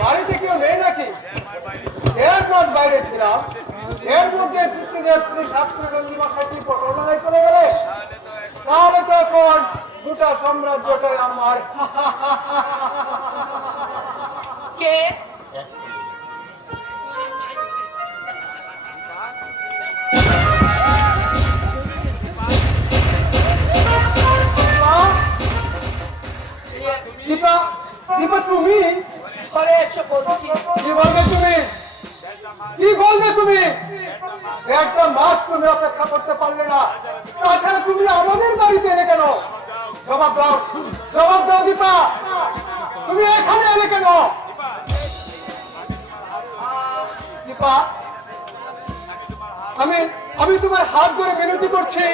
বাড়িতে কেউ নেই নাকি? এয়ারপোর্ট বাইরে ছিলাম, এয়ারপোর্টে পিতৃদেব শ্রী শাস্ত্রগঞ্জি মশাইটি পটনায় চলে গেলে তাহলে তো এখন দুটা সাম্রাজ্যটাই আমার। কে? দীপা, দীপা তুমি? ঘরে এসে বলছি। কি বলবে তুমি? কি বলবে তুমি? একটা মাস তুমি অপেক্ষা করতে পারলে না, তাছাড়া তুমি আমাদের বাড়িতে এলে কেন? জবাব দাও, জবাব দাও দীপা, তুমি এখানে এলে কেন? দীপা, আমি আমি তোমার হাত ধরে বিনতি করছি,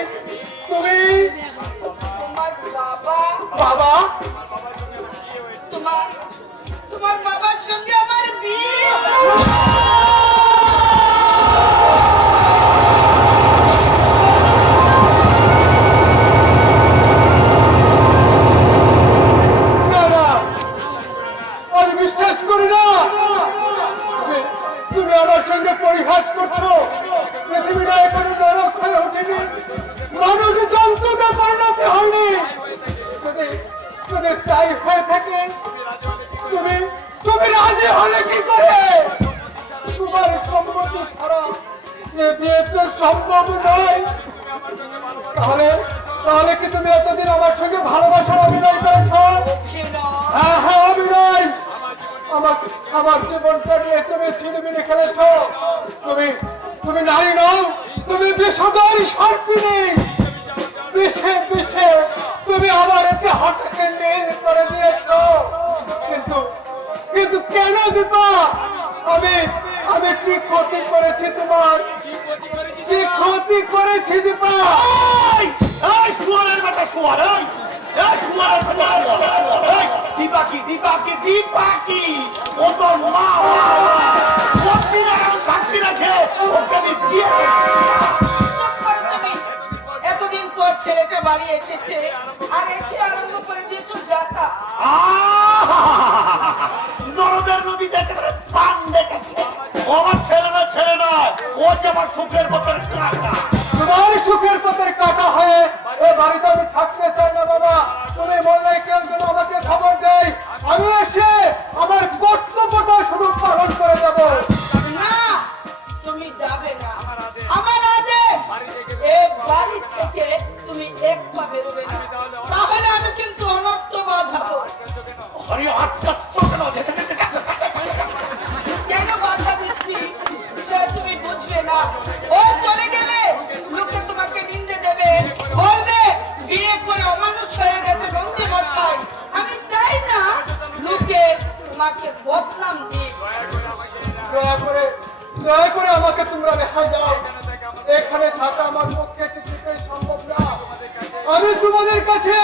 তুমি তোমার বাবা? বাবা? তোমার তোমার বাবার সঙ্গে আমার বিয়ে? না না, আমি বিশ্বাস করি না। তুমি আমার সঙ্গে পরিহাস করছো। পৃথিবীটা এখানে নরক হয়ে ওঠেনি, মানুষ যন্ত্রকে পরিণত হয়নি। যদি যদি তাই হয়ে থাকে, তুমি তুমি রাজি হলে কি করে? তোমার সম্মতি ছাড়া যে বিয়ে তো সম্ভব নয়। তাহলে তাহলে কি তুমি এতদিন আমার সঙ্গে ভালোবাসার অভিনয় করেছ? হ্যাঁ হ্যাঁ, অভিনয়। আমার জীবনটা নিয়ে তুমি ছিনিমিনি খেলেছ। তুমি তুমি নারী নও, তুমি বিষধর সর্পিণী। বিষে বিষে তুমি আমার একটি হঠাৎ নীল করে দিয়েছ। কিন্তু কিন্তু কেন দীপা? আমি আমি কি ক্ষতি করেছি তোমার? কি ক্ষতি করেছি দীপা? এতদিন পর ছেলেটা বাড়ি এসেছে আর এসে আরম্ভ করে দিয়েছো যাতা। নরদের নদীতে একেবারে পান দেখেছে। আমার ছেলে না, ছেলে নয়, ও যে আমার সুখের পথের কাঁচা। তোমার সুখের পথের কাটা হয়ে এ বাড়িতে আমি থাকতে চাই না বাবা। তুমি বললে কেউ যেন আমাকে খবর দেয়, আমি এসে আমার কর্তব্যটা শুধু পালন করে যাব। না, তুমি যাবে না। আমার আদেশ, এই বাড়ি থেকে তুমি এক পা বেরোবে না, তাহলে আমি কিন্তু অনর্থ বাঁধাবো। হরি আত্মা কেন বাধা দিচ্ছি সে তুমি বুঝবে না। ও চলে গেলে লোকে তোমাকে নিন্দে দেবে, বলবে বিয়ে করে অমানুষ হয়ে গেছে নন্দী মশাই। আমি চাই না লোকে তোমাকে বদনাম দিক। দয়া করে আমাকে তোমরা রেহাই দাও। এখানে থাকা আমার পক্ষে কিছুতেই সম্ভব না। আমি তোমাদের কাছে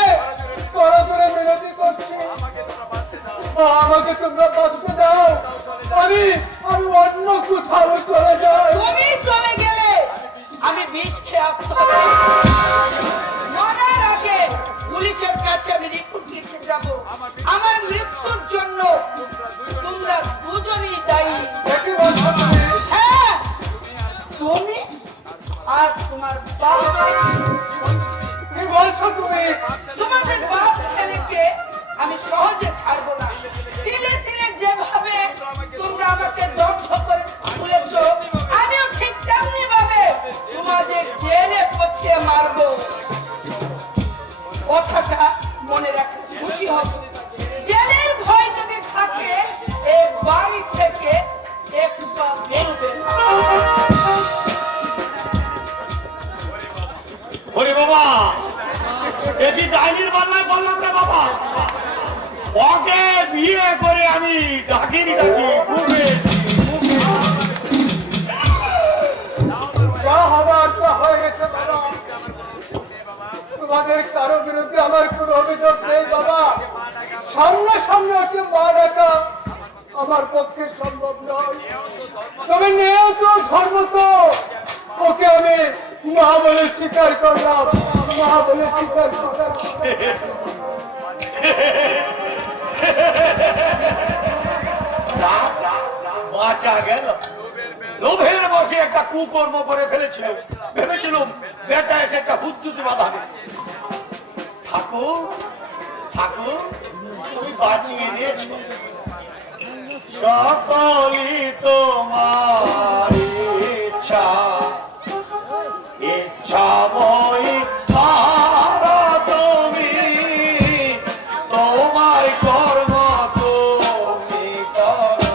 বড় করে মিনতি করছি, আমাকে তোমরা বাঁচতে দাও। আমি আমি অন্য কোথাও চলে যাই। তুমি চলে গেলে আমি বিষ খেয়ে আত্মহত্যা করব। মরার আগে পুলিশের কাছে আমি রিপোর্ট লিখে যাব। আমার মৃত্যুর জন্য তোমরা দুজনই দায়ী। কি বলছো তুমি? হ্যাঁ, তুমি আর তোমার বাবা। কি বলছো তুমি? তোমাদের বাপ ছেলেকে আমি সহজে ছাড়বো না। দিনে দিনে যেভাবে তোমরা আমাকে দগ্ধ করে তুলেছো, আমিও ঠিক তেমনি ভাবে তোমাদের জেলে পচিয়ে মারবো। কথাটা মনে রাখতে খুশি হব। জেলের ভয় যদি থাকে এই বাড়ি থেকে একটু বেরোবে না। হরি বাবা, এটি ডাইনির পাল্লায় বললাম রে বাবা। ওকে বিয়ে করে আমি ডাকিনি ডাকি যা হবার তা হয়ে গেছে বাবা। তোমাদের কারো বিরুদ্ধে আমার কোনো অভিযোগ নেই বাবা। সামনে সামনে ওকে মা ডাকা আমার পক্ষে সম্ভব নয়। তবে নেও তো ধর্ম তো, ওকে আমি মা বলে স্বীকার করলাম, মা বলে স্বীকার করলাম। গেল। লোভের বসে একটা কুকর্ম করে ফেলেছিল, ভেবেছিলাম বেটা এসে একটা হুজ্জুতি বাঁধাবে। ঠাকুর ঠাকুর তুমি বাঁচিয়ে দিয়েছ। সকলই তোমার ইচ্ছা, ইচ্ছাময়ী তারা তুমি, তোমার কর্ম তুমি করো।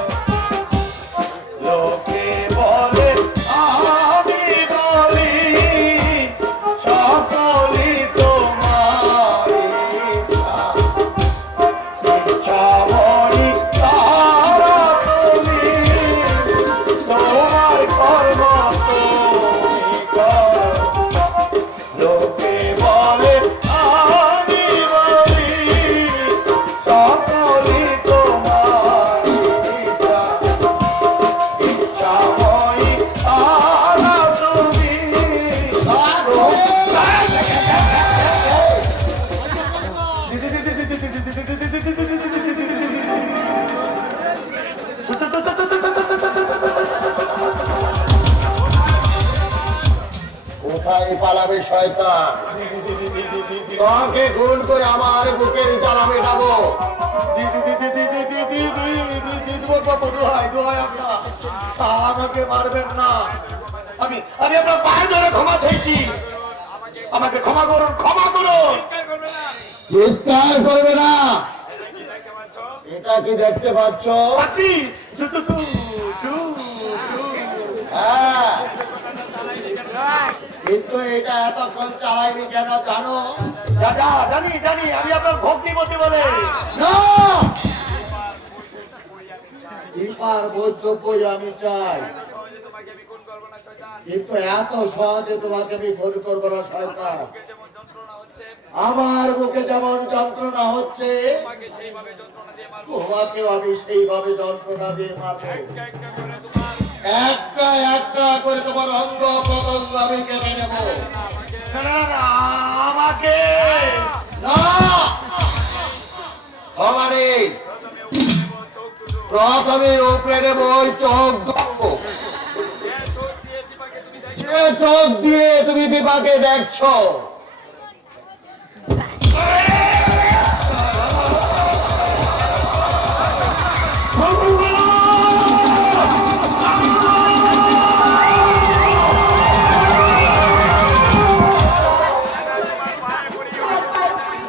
লোকে বলে আমি বলি, সকলই তোমার ইচ্ছা, ইচ্ছাময়ী তারা তুমি, তোমার কর্ম তুমি করো। লোকে বলে আমি বলি, সকলই তোমার ইচ্ছা, ইচ্ছাময়ী তারা তুমি। কোথায় পালাবে শয়তান? তোমাকে গুণ করে আমার বুকের জ্বালা মেটাবো। আমাকে মারবেন না, আমি আমি আপনার পায়ে ধরে ক্ষমা চাইছি, আমাকে ক্ষমা করুন, ক্ষমা করুন। চিৎকার করবে না। এটা কি দেখতে পাচ্ছ? পাচ্ছি। হ্যাঁ, কিন্তু এটা এতক্ষণ চালাইনি কেন জানো? দাদা জানি জানি, আমি আপনার ভক্তিমতী বলে। না, দীপার বক্তব্যই আমি চাই, কিন্তু এত সহজে তোমাকে আমি ভুল করবো না শয়তান। আমার বুকে যেমন যন্ত্রণা হচ্ছে, তোমাকেও আমি সেইভাবে যন্ত্রণা দিয়ে মারবো। একটা একটা করে তোমার অঙ্গ প্রত্যঙ্গ আমি কেটে নেব। না না না, আমাকে না, ক্ষমা নেই। প্রথমে উপরে নেব ওই চোখ দুটো। যে চোখ দিয়ে তুমি দীপাকে দেখছো,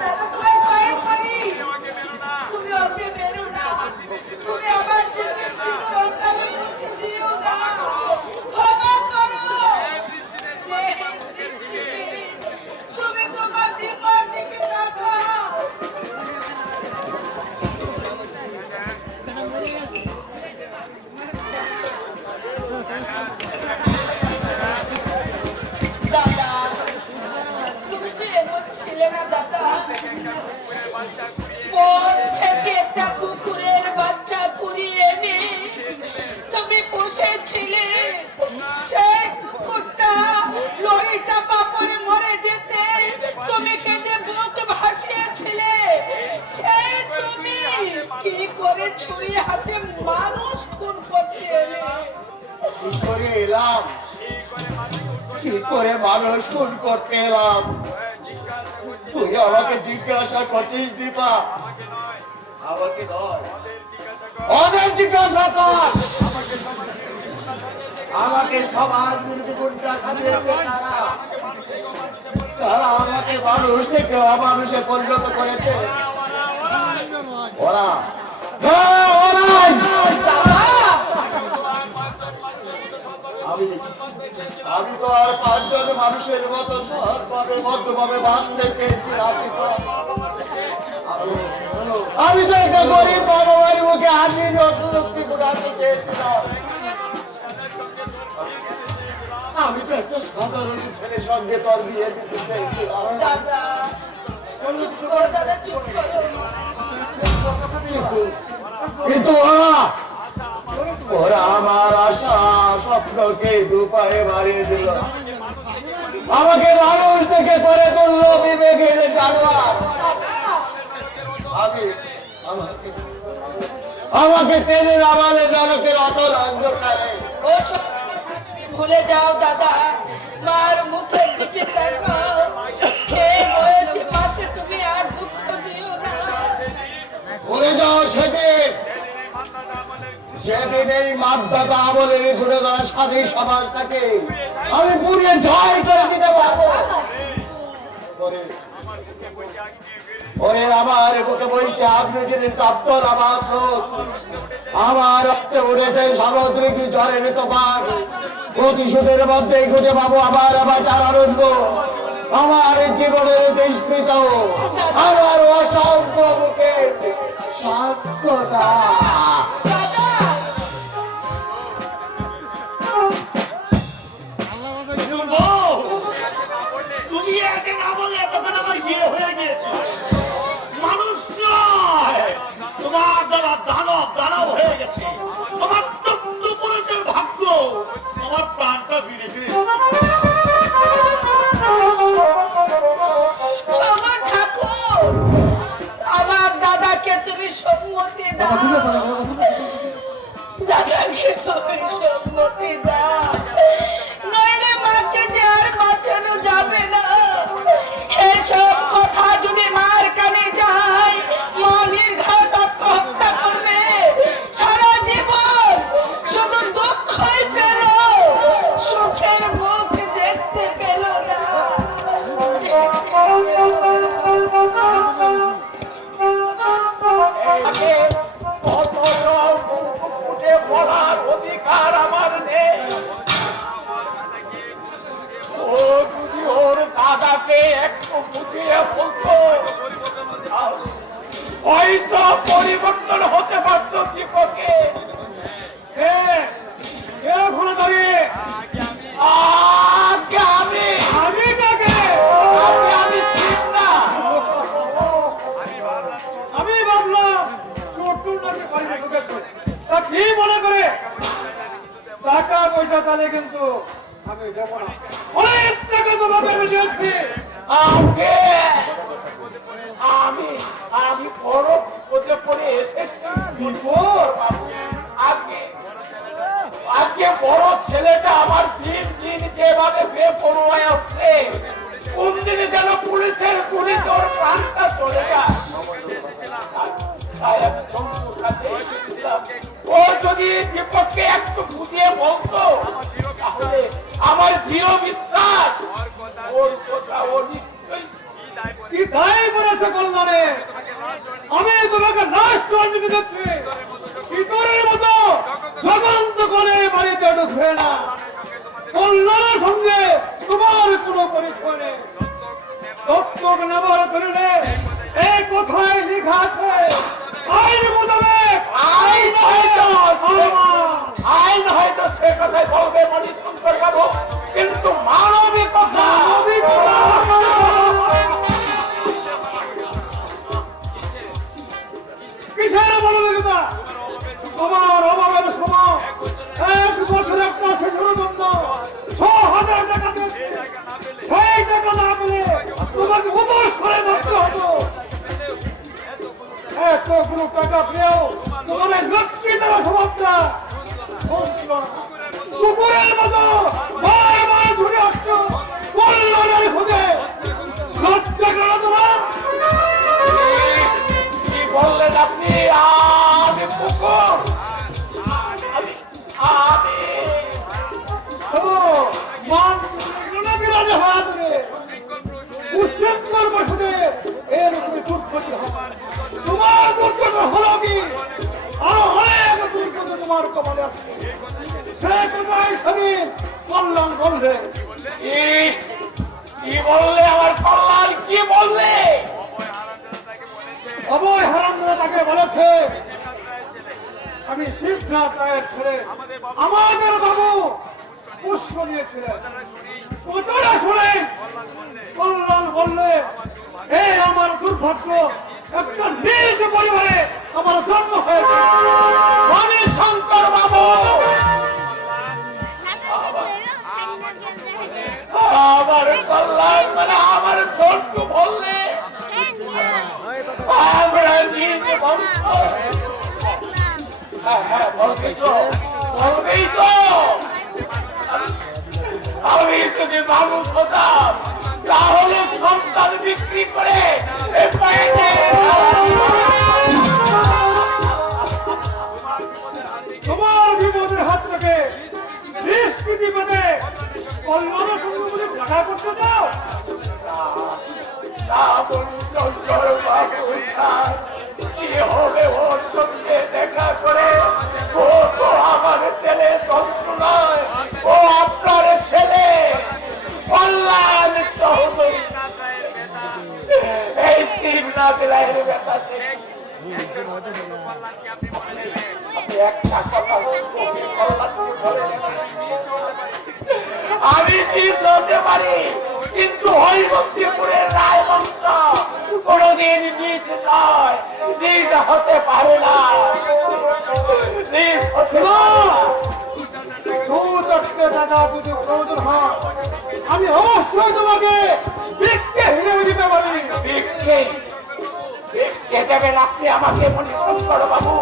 দাদা তোমার পায়ে পড়ি, তুমি ওকে মেরো না, তুমি আমার সিঁদুর সিঁদুর অকালে মুছে দিও না, ক্ষমা করো। স্নেহের দৃষ্টিতে তুমি তোমার দীপার দিকে তাকাও। দাদা তুমি যে এমন ছিলে না দাদা, পথ থেকে একটা কুকুরের বাচ্চা কুড়িয়ে এনে তুমি পুষেছিলে। সেই কুকুরটা লরি চাপা পড়ে মরে যেতে তুমি কেঁদে বুক ভাসিয়েছিলে। সেই তুমি কি করে ছুরি হাতে মানুষ খুন করতে এলে? কি করে এলাম, কি করে মানুষ খুন করতে এলাম? তুই আমাকে জিজ্ঞাসা করছিস দীপা? আমাকে নয়, ওদের জিজ্ঞাসা কর। আমাকে সমাজ বিরোধী গুন্ডা সাজিয়েছে তারা। তারা আমাকে মানুষ থেকে অমানুষে পরিণত করেছে। ওরা, হ্যাঁ, ওরাই। আমি তো আর পাঁচজন মানুষের মতো সৎভাবে ভদ্রভাবে বাঁচতে চেয়েছিলাম। আমি তো একটা গরিব ভগবানের মুখে হাসি অসুস্থি ফুটাতে চেয়েছিলাম। আমি তো একটা সাধারণ ছেলের সঙ্গে তোর বিয়ে দিতে চেয়েছিলাম। দাদা চুপ করো, দাদা চুপ করো। কিন্তু ওরা আমার আশা স্বপ্নকে দুপায়ে মারিয়ে দিল। আমাকে মানুষ থেকে করে তুললো বিবেকের জানোয়ার। আমাকে টেনে নামালে নরকের অতল অন্ধকারে। ও সব ভুলে যাও দাদা, মার মুখের দিকে তাকাও। খেয়ে বয়সে মাকে তুমি আর দুঃখ দিও না। ভুলে যাও সেদিন, যেদিন এই মাদ্দাতা আমলের ঘুরে ধরা স্বাধী সমাজটাকে আমি পুড়িয়ে জয় করে দিতে পারবো। ওরে আমার বুকে বইছে আপনি যিনি দপ্তর আমার স্রোত, আমার রক্তে উড়েছে সামুদ্রিক জ্বরের তোফান। প্রতিশোধের মধ্যেই খুঁজে পাবো আবার বাঁচার আনন্দ, আমার জীবনের দেশপ্রীত, আমার অশান্ত বুকে শান্ততা। তুমি একে না বলে এতক্ষণ আমার বিয়ে হয়ে গিয়েছে। মানুষ নয়, তোমার দ্বারা দানব দানব হয়ে গেছে। তোমার তত্ত্ব পুরুষের ভাগ্য আমার প্রাণটা ফিরে ফিরে। আমার ঠাকুর, আমার দাদাকে তুমি সম্মতি দাও। দাদাকে তুমি সম্মতি দাও, নইলে মাকে যে আর বাঁচানো যাবে না। এসব কথা যদি মার কানে যায়, মা নির্ঘাত আত্মহত্যা করবে। সারা জীবন শুধু দুঃখই পেল, সুখের মুখ দেখতে পেল না। বলার অধিকার আমার নেই। ও যদি ওর দাদাকে একটু বুঝিয়ে বলতো, হয়তো পরিবর্তন হতে পারত দীপকে। ঘুরে দাঁড়িয়ে আমি কাকে আমি ঠিক না। আমি ভাবলাম চোট্টুর নাকি বাড়িতে ঢুকেছে, তা কি মনে করে টাকা পয়সা তাহলে কিন্তু আমি দেবো না। অনেক টাকা তোমাকে আমি দিয়েছি। আমি আমি বড় বিপদে পড়ে এসেছি। আজকে বড় ছেলেটা আমার দিন দিন যেভাবে বেপরোয়া হচ্ছে, কোন দিনে যেন পুলিশের গুলি তোর প্রাণটা চলে যায়। তাই আমি জঙ্গুর কাছে এসেছিলাম। ও যদি দীপককে একটু বুঝিয়ে বলতো, তাহলে আমার দৃঢ় বিশ্বাস ওর কথা ও নিশ্চয়ই কি দায় পড়েছে কল্যাণে। আমি তোমাকে লাস্ট ওয়ার্নিং দিচ্ছি, ইতরের মতো জগন্ত করে বাড়িতে ঢুকবে না। কল্যাণের সঙ্গে তোমার কোনো পরিচয় নেই। দত্তক নেবার ধরলে এই কথায় লেখা আছে, আইন মোতাবেক আইন হয়তো সে কথাই বলবে মণিশঙ্কর বাবু, কিন্তু মানবিকতা কিসের মানবিকতা? তোমার অভাবের সময় 1 বছর একটা শিশুর জন্য 6,000 টাকা দিয়েছে। সেই টাকা না পেলে তোমাকে উপোস করে মরতে হতো। এতগুলো টাকা পেয়েও তোমার লক্ষ্মী দেওয়া স্বভাবটা বুঝছিল না। কুকুরের মতো বারবার ছুটে আসছো কল্যাণের খোঁজে। লজ্জা করে না তোমার? কি বললেন আপনি? আমি কুকুর? আমি মান বিরাজে হাত রে উচ্ছৃঙ্খল বসে এর উপরে দুর্গতি হবে। তোমার দুর্গতি হলো কি? আরো অনেক দুর্গতি তোমার কপালে আসবে। সে কোথায় স্বাধীন কল্যাণ বললে? কি বললে? আমার কল্যাণ কি বললে? অভয় হারামজাদা তাকে বলেছে আমি শিবনাথ রায়ের ছেলে। আমাদের বাবু পুষ্প নিয়েছিলেন। কতটা শুনে কল্যাণ বললে এই আমার দুর্ভাগ্য, একটা নিজ পরিবারে আমার জন্ম হয়েছে। আমি শঙ্কর বাবু আমার কল্যাণ মানে আমার শত্রু বললে আমরা নিজ বংশ। হ্যাঁ, বলবেই তো। বলবেই তো। আমি যদি মানুষ হতাম তাহলে সন্তান বিক্রি করে এ পায়েতে তোমার বিপদের হাত থেকে নিষ্কৃতি পেতে কল্যাণ সঙ্গে ভাড়া করতে চাও? না বলুন শঙ্কর বাবু, কি হবে ওর সঙ্গে দেখা করে? ও তো আমার ছেলে চন্দ্র নয়, ও আপনার ছেলে কল্যাণ চৌধুরী। এই শিবনাথ রায়ের ব্যাপার আপনি একটা কথা আমি নিজ হতে পারি, কিন্তু হৈমন্তীপুরের রায় বংশ কোনদিন নিজ নয়, নিজ হতে পারে না। নিজ হতে দাদা বুঝুক সৌদুর হন, আমি অবশ্যই তোমাকে ভিক্ষে হিসেবে দিতে পারি। ভিক্ষে ভিক্ষে দেবেন আপনি আমাকে মণিশঙ্কর বাবু?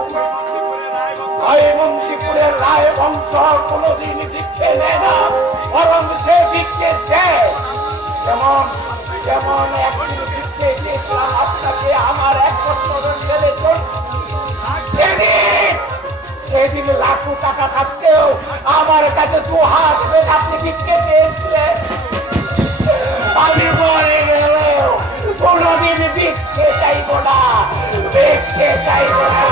হৈমন্তীপুরের রায় বংশ কোনদিন ভিক্ষে নেয় না, বরং সে ভিক্ষে দেয়। যেমন যেমন একদিন ভিক্ষে দেখলাম আপনাকে আমার এক বছরের ছেলে সেদিন লাখো টাকা থাকতেও আমার কাছে 2 হাত বেশ আপনি ভিক্ষে পেয়েছিলেন। আমি মরে গেলেও কোনদিন ভিক্ষে চাইব না, ভিক্ষে চাইব না,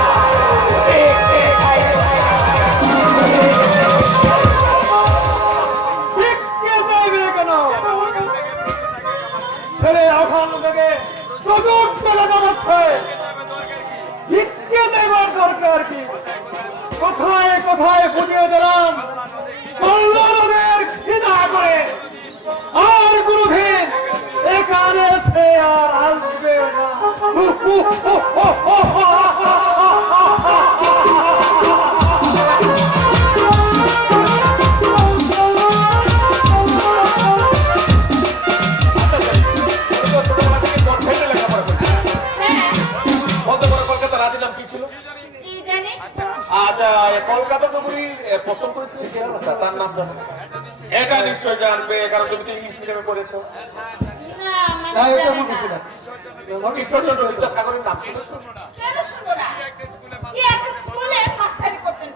ভিক্ষে চাইব না। ভিক্ষে চাইবে কেন? ছেলে ওখান থেকে চতুর্থ টাকা পাচ্ছে, ভিক্ষে দেবার দরকার কি? কোথায় কোথায় বুঝিয়ে দিলাম কল্যাণের ঘৃণা করে আর কোনদিন এখানে সে আর আসবে না। আচ্ছা, কলকাতা নগরীর প্রথম পরিচিত তার নাম জানো? এটা নিশ্চয় জানবে, কারণ তুমি তো ইংলিশ মিডিয়ামে পড়েছো। ঈশ্বরচন্দ্র বিদ্যাসাগরের নাম শুনেছো? কেন শুনবো না? কি একটা স্কুলে মাস্টারি করতেন,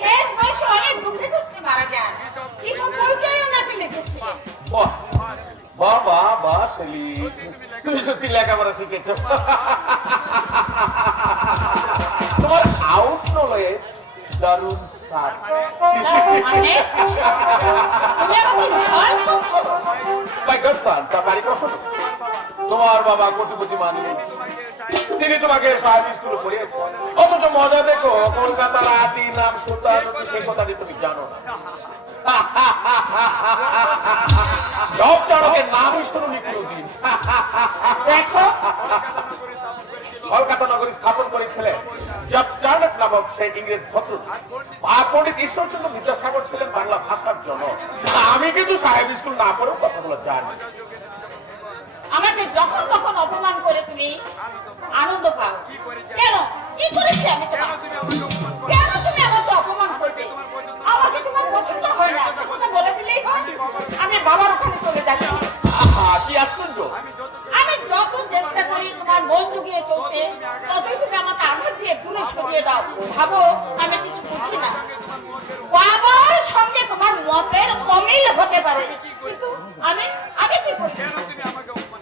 শেষ বয়সে অনেক দুঃখে কষ্টে মারা যায়। কি সব বইটাই ওনাকে লিখেছিলেন। বাহ বাহ বাহ বাহ, সেলি তুমি সত্যি লেখাপড়া শিখেছো। তোমার আউট নলেজ দারুণ স্যার। মানে তুমি আমাকে ভয় করছো? তার বাড়ি কখন? তোমার বাবা কোটিপতি মানুষ, তিনি তোমাকে সাহেব স্কুলে পড়িয়েছেন। অথচ মজা দেখো, কলকাতার আদি নাম সুলতান, সেই কথাটি তুমি জানো না। সব চালকের নামই শুনুনি কোনদিন। দেখো কলকাতা নগরী স্থাপন করেছিলেন চাণক নামক সেই ইংরেজ ভদ্র। আর পণ্ডিত ঈশ্বরচন্দ্র বিদ্যাসাগর ছিলেন বাংলা ভাষার জন্য। আমি কিন্তু সাহেব স্কুল না পড়েও কথাগুলো জানি। আমাকে যখন তখন অপমান করে তুমি আনন্দ পাও কেন? কি করেছি আমি তোমার? কেন তুমি আমাকে অপমান করবে? আমাকে তোমার পছন্দ হয় না, সে কথা বলে দিলেই হয়। আমি বাবার ওখানে চলে যাচ্ছি। কি আশ্চর্য! আমি যত চেষ্টা করি তোমার মন জুগিয়ে চলতে, ততই তুমি আমাকে আঘাত দিয়ে দূরে সরিয়ে দাও। ভাবো আমি কিছু বুঝি না। বাবার সঙ্গে তোমার মতের অমিল হতে পারে, কিন্তু আমি আমি কি করি?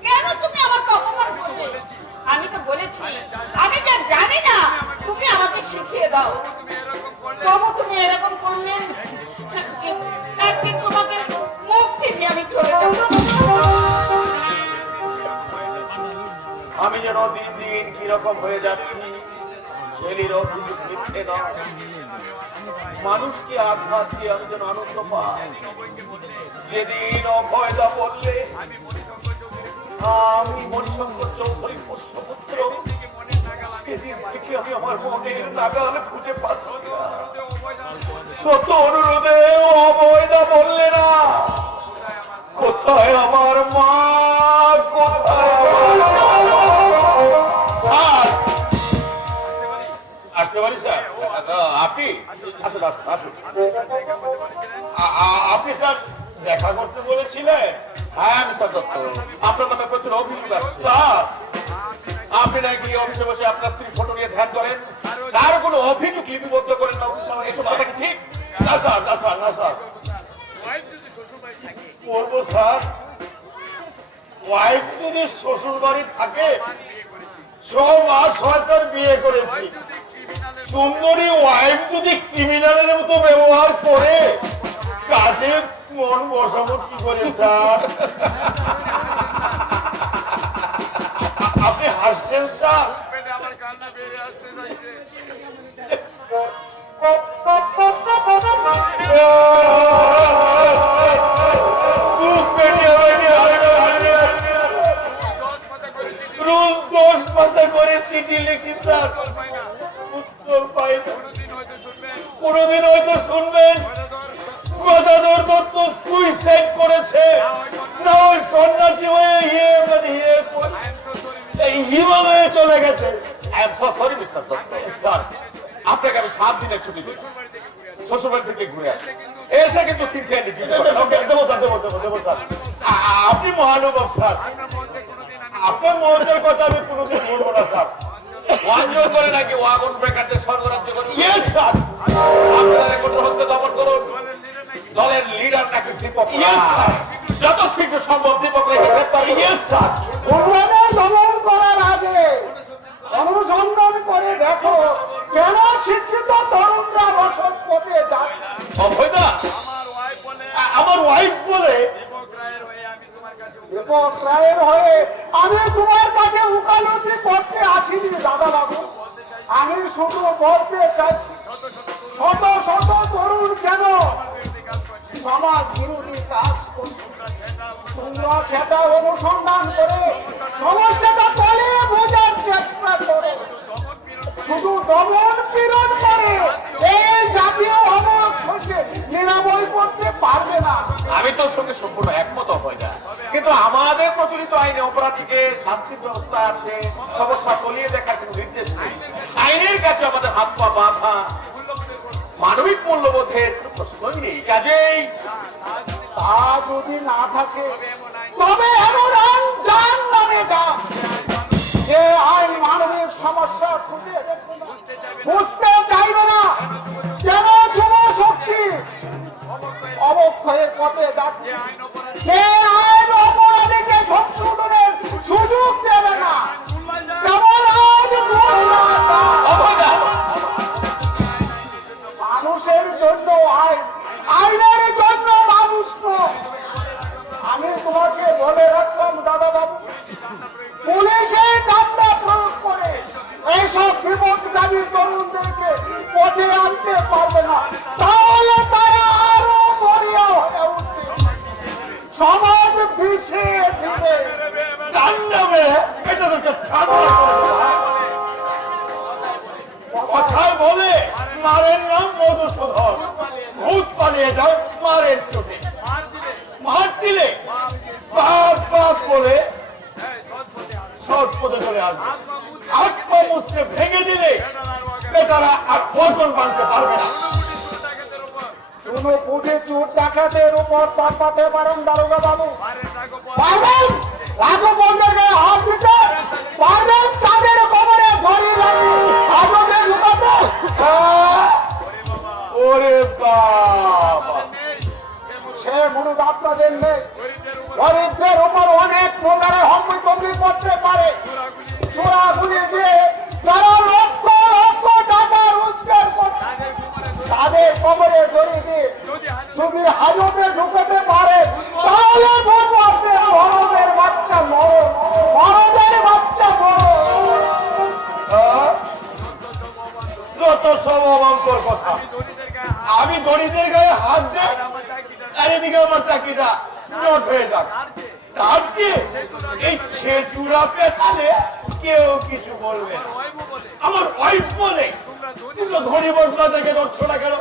কেন তুমি আমাকে অপমান করবে? আমি তো বলেছি আমি যা জানি না তুমি আমাকে শিখিয়ে দাও। তবু তুমি এরকম করলে একদিন তোমাকে মুখ থেকে আমি চলে যাব। আমি যেন দিন দিন কিরকম হয়ে যাচ্ছি, ছেলের অভিযোগ মিথ্যে নয়। মানুষকে আঘাত দিয়ে আমি যেন আনন্দ পাই। যেদিন অভয়দা বললে আমি মণিশঙ্কর চৌধুরী পুষ্যপুত্র, সেদিন থেকে আমি আমার মনের নাগাল খুঁজে পাচ্ছি না। শত অনুরোধে অভয়দা বললে না, কোথায় আমার মা, কোথায় আসতে পারি স্যার? স্যার আপনি আসুন আসুন আসুন আপনি স্যার দেখা করতে বলেছিলেন? হ্যাঁ মিস্টার দত্ত, আপনার নামে প্রচুর অভিযোগ আছে স্যার। আপনি নাকি অফিসে বসে আপনার স্ত্রীর ফটো নিয়ে ধ্যান করেন, তার কোনো অভিযোগ লিপিবদ্ধ করেন না অফিসে, এসব কথা কি ঠিক? না স্যার না স্যার না স্যার বলবো স্যার, ওয়াইফ যদি শ্বশুর বাড়ি থাকে 6 মাস হয় স্যার বিয়ে করেছি, সুন্দরী ওয়াইফ যদি ক্রিমিনালের মতো ব্যবহার করে কাজে মন বসাবো কি করে স্যার? আপনি হাসছেন স্যার? বুক পেটে রোজ 10 পাতা করে চিঠি লিখি স্যার, উত্তর পাই না। কোনদিন হয়তো শুনবেন গদাধর দত্ত সুইসাইড করেছে, না ওই সন্ন্যাসী হয়ে হিমালয়ে চলে গেছে। সরি মিস্টার দত্ত স্যার, আপনাকে আমি 7 দিনের ছুটি দিই, শ্বশুরবাড়ি থেকে ঘুরে আসি, এসে কিন্তু আপনি মহানুভব স্যার, আপনার মহতের কথা আমি কোনোদিন বলবো না স্যার। ওয়াগন করে নাকি ওয়াগন ব্রেকারদের স্বর্গরাজ্য করে? Yes sir. আপনারা কোনো হত্যা দমন করুন, দলের লিডার নাকি দীপক? Yes sir. যত শীঘ্র সম্ভব দীপক রেখে গ্রেপ্তার? Yes sir. উগ্রদের দমন করার আগে অনুসন্ধান করে দেখো কেন শিক্ষিত তরুণরা রসদ পথে যাচ্ছে। অভয়দা, আমার ওয়াইফ বলে দীপক রায়ের হয়ে আমি তোমার কাছে উকালতি করতে আসিনি দাদা বাবু, আমি শুধু বলতে চাইছি শত শত তরুণ কেন সমাজ বিরোধী কাজ করছে, তোমরা সেটা অনুসন্ধান করে সমস্যাটা তলে বোঝার চেষ্টা করো। শুধু দমন পীড়ন করে এই জাতীয় অবরোধ থেকে নিরাময় করতে পারবে না। আমি তোর সঙ্গে সম্পূর্ণ একমত হয় না, কিন্তু আমাদের প্রচলিত আইনে অপরাধীকে শাস্তির ব্যবস্থা আছে, সমস্যা তলিয়ে দেখার কোনো নির্দেশ নেই। আইনের কাছে আমাদের হাত পা বাঁধা, মানবিক মূল্যবোধের প্রশ্নই নেই। কাজেই তা যদি না থাকে তবে এমন আইন যার নামে গান, যে আইন মানবিক সমস্যা খুঁজে বুঝতে চাইবে না, কেন যুব শক্তি অবক্ষয়ের পথে যাচ্ছে, যে আইন অপরাধীকে সংশোধনের সুযোগ দেবে না, তেমন আইন অভয়দা, মানুষের জন্য আইন, আইনের জন্য মানুষ নয়। আমি তোমাকে বলে রাখলাম দাদা বাবু, পুলিশের কামটা প্রয়োগ করে এইসব বিপদগামী তরুণদেরকে পথে আনতে পারবে না, তাহলে তারা আরো মরিয়া হয়ে উঠবে, সমাজ পিছিয়ে দিবে। জানবে এটা তোকে ছাড়া কথায় বলে মারের নাম মধুসূদন, ভূত পালিয়ে যাও মারের চোটে, মার দিলে বাপ বাপ বলে সৎ পথে চলে আসবে, হাত পা মুছতে ভেঙে দিলে বেটারা আর বদল বাঁধতে পারবে না। কোনো কোটি চোর ডাকাতের উপর পাঠাতে পারেন দারোগা বাবু, পারবেন লাখো বন্ধের গায়ে হাত দিতে পারবেন, তাদের কবরে ঘড়ি লাগিয়ে হাজতে ঢুকাতে। ওরে বাবা, সে মুরুদ আপনাদের নেই, গরিবদের উপর অনেক প্রকারের হম্বি করতে পারে, চোরাগুলি দিয়ে যারা লক্ষ লক্ষ টাকা রোজগার করছে তাদের কবরে দড়ি দিয়ে যদি হাজতে ঢুকাতে পারে, তাহলে বলবো আপনি বড়দের বাচ্চা বড়, বড়দের বাচ্চা বড়। যত সব অবান্তর কথা। আমি গরিবদের গায়ে হাত দেয় আর এদিকে আমার চাকরিটা নট হয়ে যাক, তার চেয়ে এই ছেচুড়া পেটালে কেউ কিছু বলবে না। আমার ওয়াইফ বলে তোমরা ধনী বসলা থেকে ধরছো না কেন?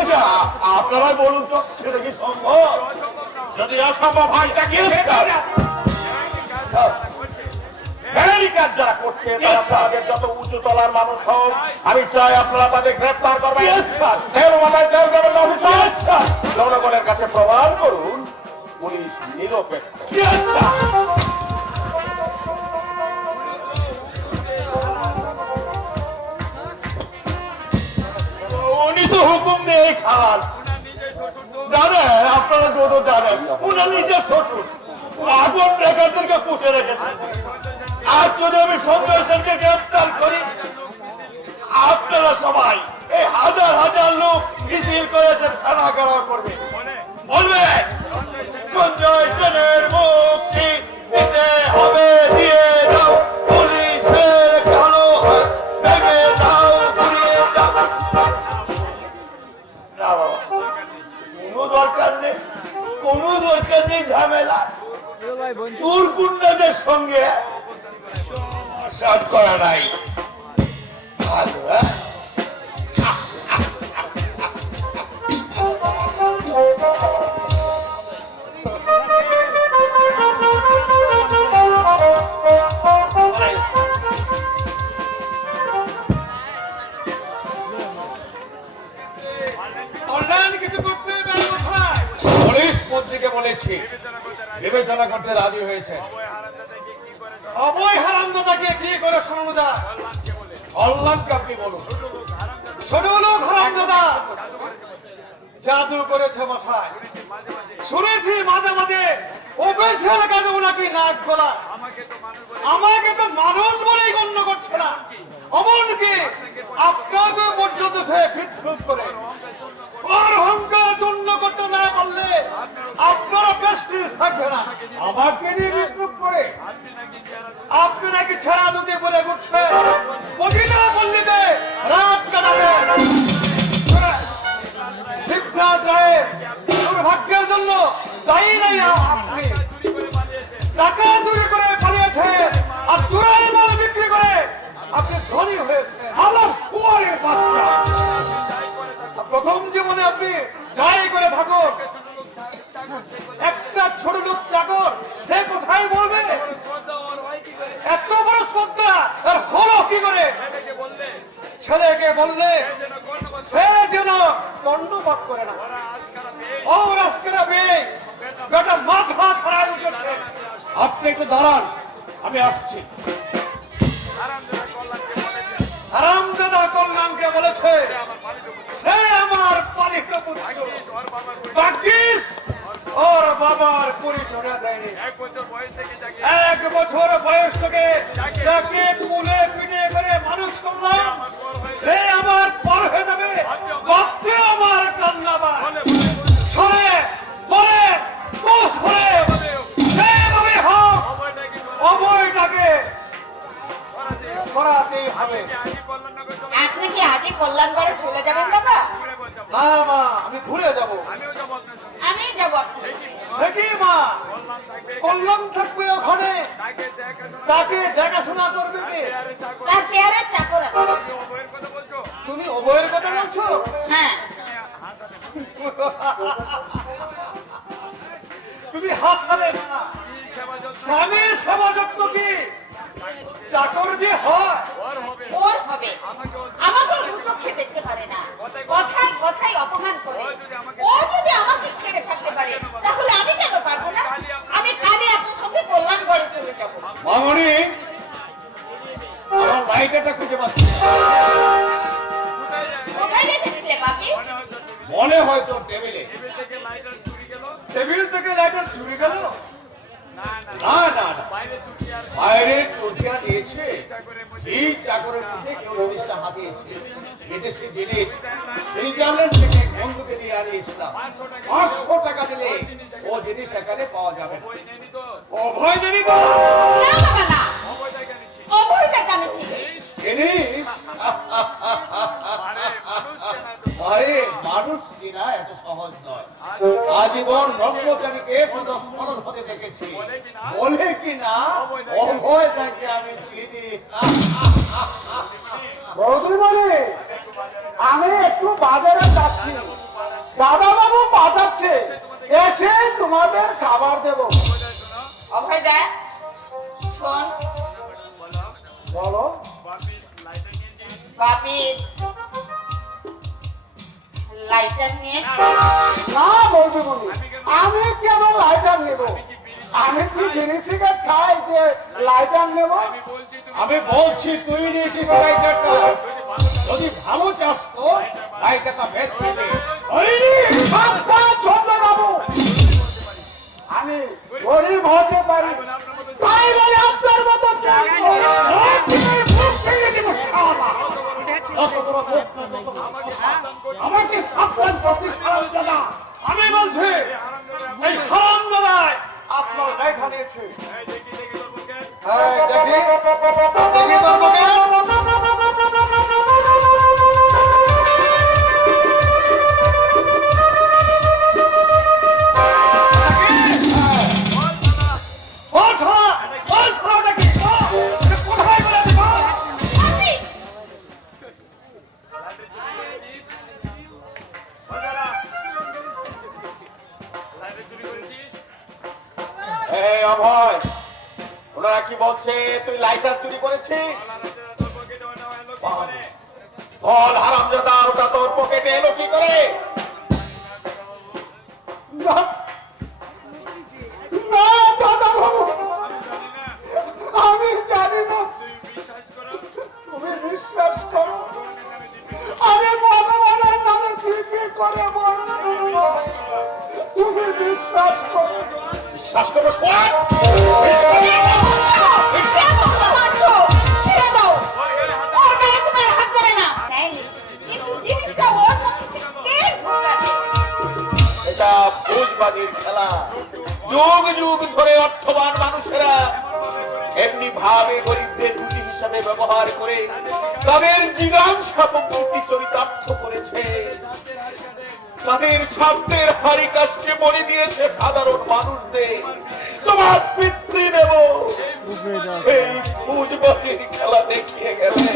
আচ্ছা আপনারা বলুন তো, সেটা কি সম্ভব? যদি অসম্ভব হয় চাকরি ব্যারিকেড যারা করছে তারা সমাজের যত উঁচু তলার মানুষ হোক, আমি চাই আপনারা তাদের গ্রেফতার করবেন। তেল মাথায় তেল দেবেন না অফিসার। জনগণের কাছে প্রমাণ করুন পুলিশ নিরপেক্ষ। উনি তো হুকুম দিয়ে খান জানেন, আপনারা যত জানেন উনার নিজের শ্বশুর আগুন রেখাদেরকে পুষে রেখেছেন। আর যদি আমি সঞ্জয় সেনকে গ্রেফতার করি, আপনারা সবাই এই হাজার হাজার লোক মিছিল করেছে থানা ঘেরাও করবে, বলবে সঞ্জয় সেনের মুক্তি দিতে হবে, দিয়ে দাও পুলিশের কালো হাত, ভেঙে দাও পুলিশ দাও। না বাবা, কোনো দরকার নেই, কোনো দরকার নেই ঝামেলা। চোর গুন্ডাদের সঙ্গে সমাসান করা নাই ভালো। কল্যাণ কিছু করতে পুলিশ মন্ত্রীকে বলেছি, বিবেচনা করতে রাজি হয়েছে। অবয় হারামদাদাকে কি করে শোনানো যায়? কল্যাণকে আপনি বলুন। ছোট লোক হারামদাদা জাদু করেছে মশাই, শুনেছি মাঝে মাঝে অফিসের কাজে ওনাকে নাক গলা। আমাকে তো মানুষ বলেই গণ্য করছে না, এমনকি আপনাকে পর্যন্ত সে বিদ্রুপ করে। ওর অহংকার চূর্ণ করতে না পারলে আপনারা প্রেস্টিজ থাকবে না। আমাকে নিয়ে বিদ্রুপ করে আপনি নাকি ছেড়া দুটি বলে ঘুরছে, মহিলা পল্লীতে রাত কাটাবে। শিবরাত রায়ের দুর্ভাগ্যের জন্য দায়ী নাই আপনি। টাকা চুরি করে পালিয়েছেন আর চুরাই মাল বিক্রি করে আপনি ধনী হয়েছেন। আমার কুয়ারের বাচ্চা, প্রথম জীবনে আপনি যাই করে থাকুন, একটা ছোট লোক চাকর সে কোথায় বলবে? এত বড় শ্রদ্ধা আর হলো কি করে? ছেলেকে বললে সে যেন কর্ণপাত করে না। ও রাস্তাটা পেয়ে বেটা মাথা ছাড়াই উঠেছে। আপনি একটু দাঁড়ান, আমি আসছি। হারামজাদা কল্যাণকে বলেছে সে আমার পালিত পুত্র, বাকিস ওর বাবার পরিচয় দেয়নি। 1 বছর বয়স থেকে যাকে কুলে পিঠে করে মানুষ করলাম, সে আমার পর হয়ে যাবে ভাবতে আমার কান্না পায়। সরে বলে কোষ করে সেভাবে হোক অবয়টাকে সরাতেই হবে। আপনি কি আজই কল্যাণগড়ে চলে যাবেন বাবা? না মা, আমি ঘুরে যাব। আমি যাব। সে কি মা, কল্যাণ থাকবে ওখানে, তাকে দেখাশোনা করবে কে? তার চেয়ারে চাকর আছে। তুমি অভয়ের কথা বলছো? হ্যাঁ। তুমি হাসলে না। স্বামীর সেবা যত্ন কি চাকর দিয়ে হয়? ওর হবে। আমাকে দুচোখে দেখতে পারে না, কথায় কথায় অপমান করে। ও যদি আমাকে ছেড়ে থাকতে পারে তাহলে আমি কেন পারবো না? আমি কাজে আপনার সঙ্গে কল্যাণগড়ে চলে যাব। মামনি, আমার লাইটারটা খুঁজে পাচ্ছি না। কোথায় রেখেছিলে বাপি? মনে হয় তোর টেবিলে। টেবিল থেকে লাইটার চুরি গেল? না না না, বাইরের চোরটিয়া নিয়েছে। এই চাকরের মধ্যে কেউ জিনিসটা হাতিয়েছে। এটা সে জিনিস সুইজারল্যান্ড থেকে বন্ধুকে নিয়ে আনিয়েছিলাম। 500 টাকা দিলে ও জিনিস এখানে পাওয়া যাবে। অভয় দেবী তো না বাবা না, অবৈধ কামিছি। জিনিস আরে মানুষ চিনা এত সহজ নয়। আজীবন ব্রহ্মচারীকে পদস্খলন হতে দেখেছি, বলে কি না অভয় তাকে আমি চিনি। বৌদিমণি, আমি একটু বাজারে যাচ্ছি, দাদা বাবু পাঠাচ্ছে, এসে তোমাদের খাবার দেব। অভয় দা শোন, বলো। বাপি লাইটার নিয়েছো? না বলবি বলি, আমি কেন লাইটার নেব? আমি কি বিড়ি সিগারেট খাই যে লাইটার নেব? আমি বলছি তুই নিয়েছিস লাইটারটা। যদি ভালো চাস তো লাইটারটা বের করে দে। সাবধান ছোট বাবু, আমি গরিব হতে পারি, তাই বলে আপনার মতো চুরি করব না। মুখ ভেঙে দেব শালা। যত বড় মুখ না, তত বড় কথা। আমাকে সাবধান করতে হারামজাদা। আমি বলছি এই হারামজাদায় আপনার লেখা নিয়েছে। এই দেখি দেখি তোর পকেট। বল শালা, বল শালাটা কি? এটা কোথায় বলেছে বল? বাপি এই অভয়, ওনারা কি বলছে তুই লাইটার চুরি করেছিস? বল হারামজাদা, ওটা তোর পকেটে এলো কি করে? না না দাদা বাবু, আমি জানি না। তুমি বিশ্বাস করো, আমি ভগবানের নামে কি কি করে বলছি, তুমি বিশ্বাস করো। বিশ্বাস করো শোন। ছেড়ে দাও, ওর গায়ে তোমার হাত দেবে না। কিন্তু জিনিসটা ওর মধ্যে কে ঢোকালো? এটা ভোজবাজির খেলা। যুগ যুগ ধরে অর্থবান মানুষেরা এমনি ভাবে গরিবদের রুটি হিসাবে ব্যবহার করে তাদের জিজ্ঞাসা প্রকৃতি চরিতার্থ করেছে। তাদের স্বার্থের হারি কাজকে বলি দিয়েছে সাধারণ মানুষদের। তোমার পিতৃদেব সেই ভোজবাজির খেলা দেখিয়ে গেলে,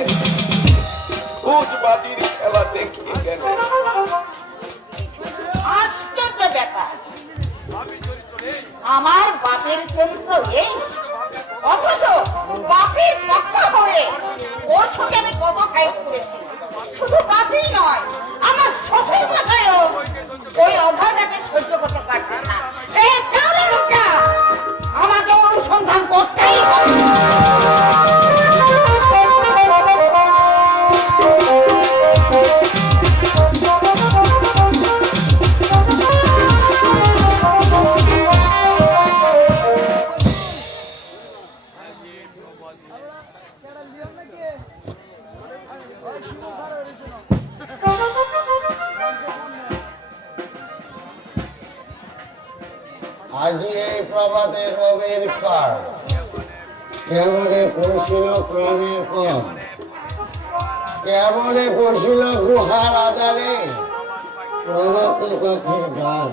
ভোজবাজির খেলা দেখিয়ে গেলে। আশ্চর্য ব্যাপার, আমার বাপের চরিত্র এই, অথচ বাপের পক্ষ হয়ে ওর সঙ্গে আমি কত ফাইট করেছি। শুধু বাপই নয়, আমার শ্বশুর মশাইও ওই অভাগাকে সহ্য করতে পারবে না। এই তাহলে লোকটা আমাকে অনুসন্ধান করতেই হবে। আজি এই প্রভাতে রবির পার, কেমনে পড়ছিল প্রাণের পথ, কেমনে পড়ছিল গুহার আধারে প্রভাত পাখির গান।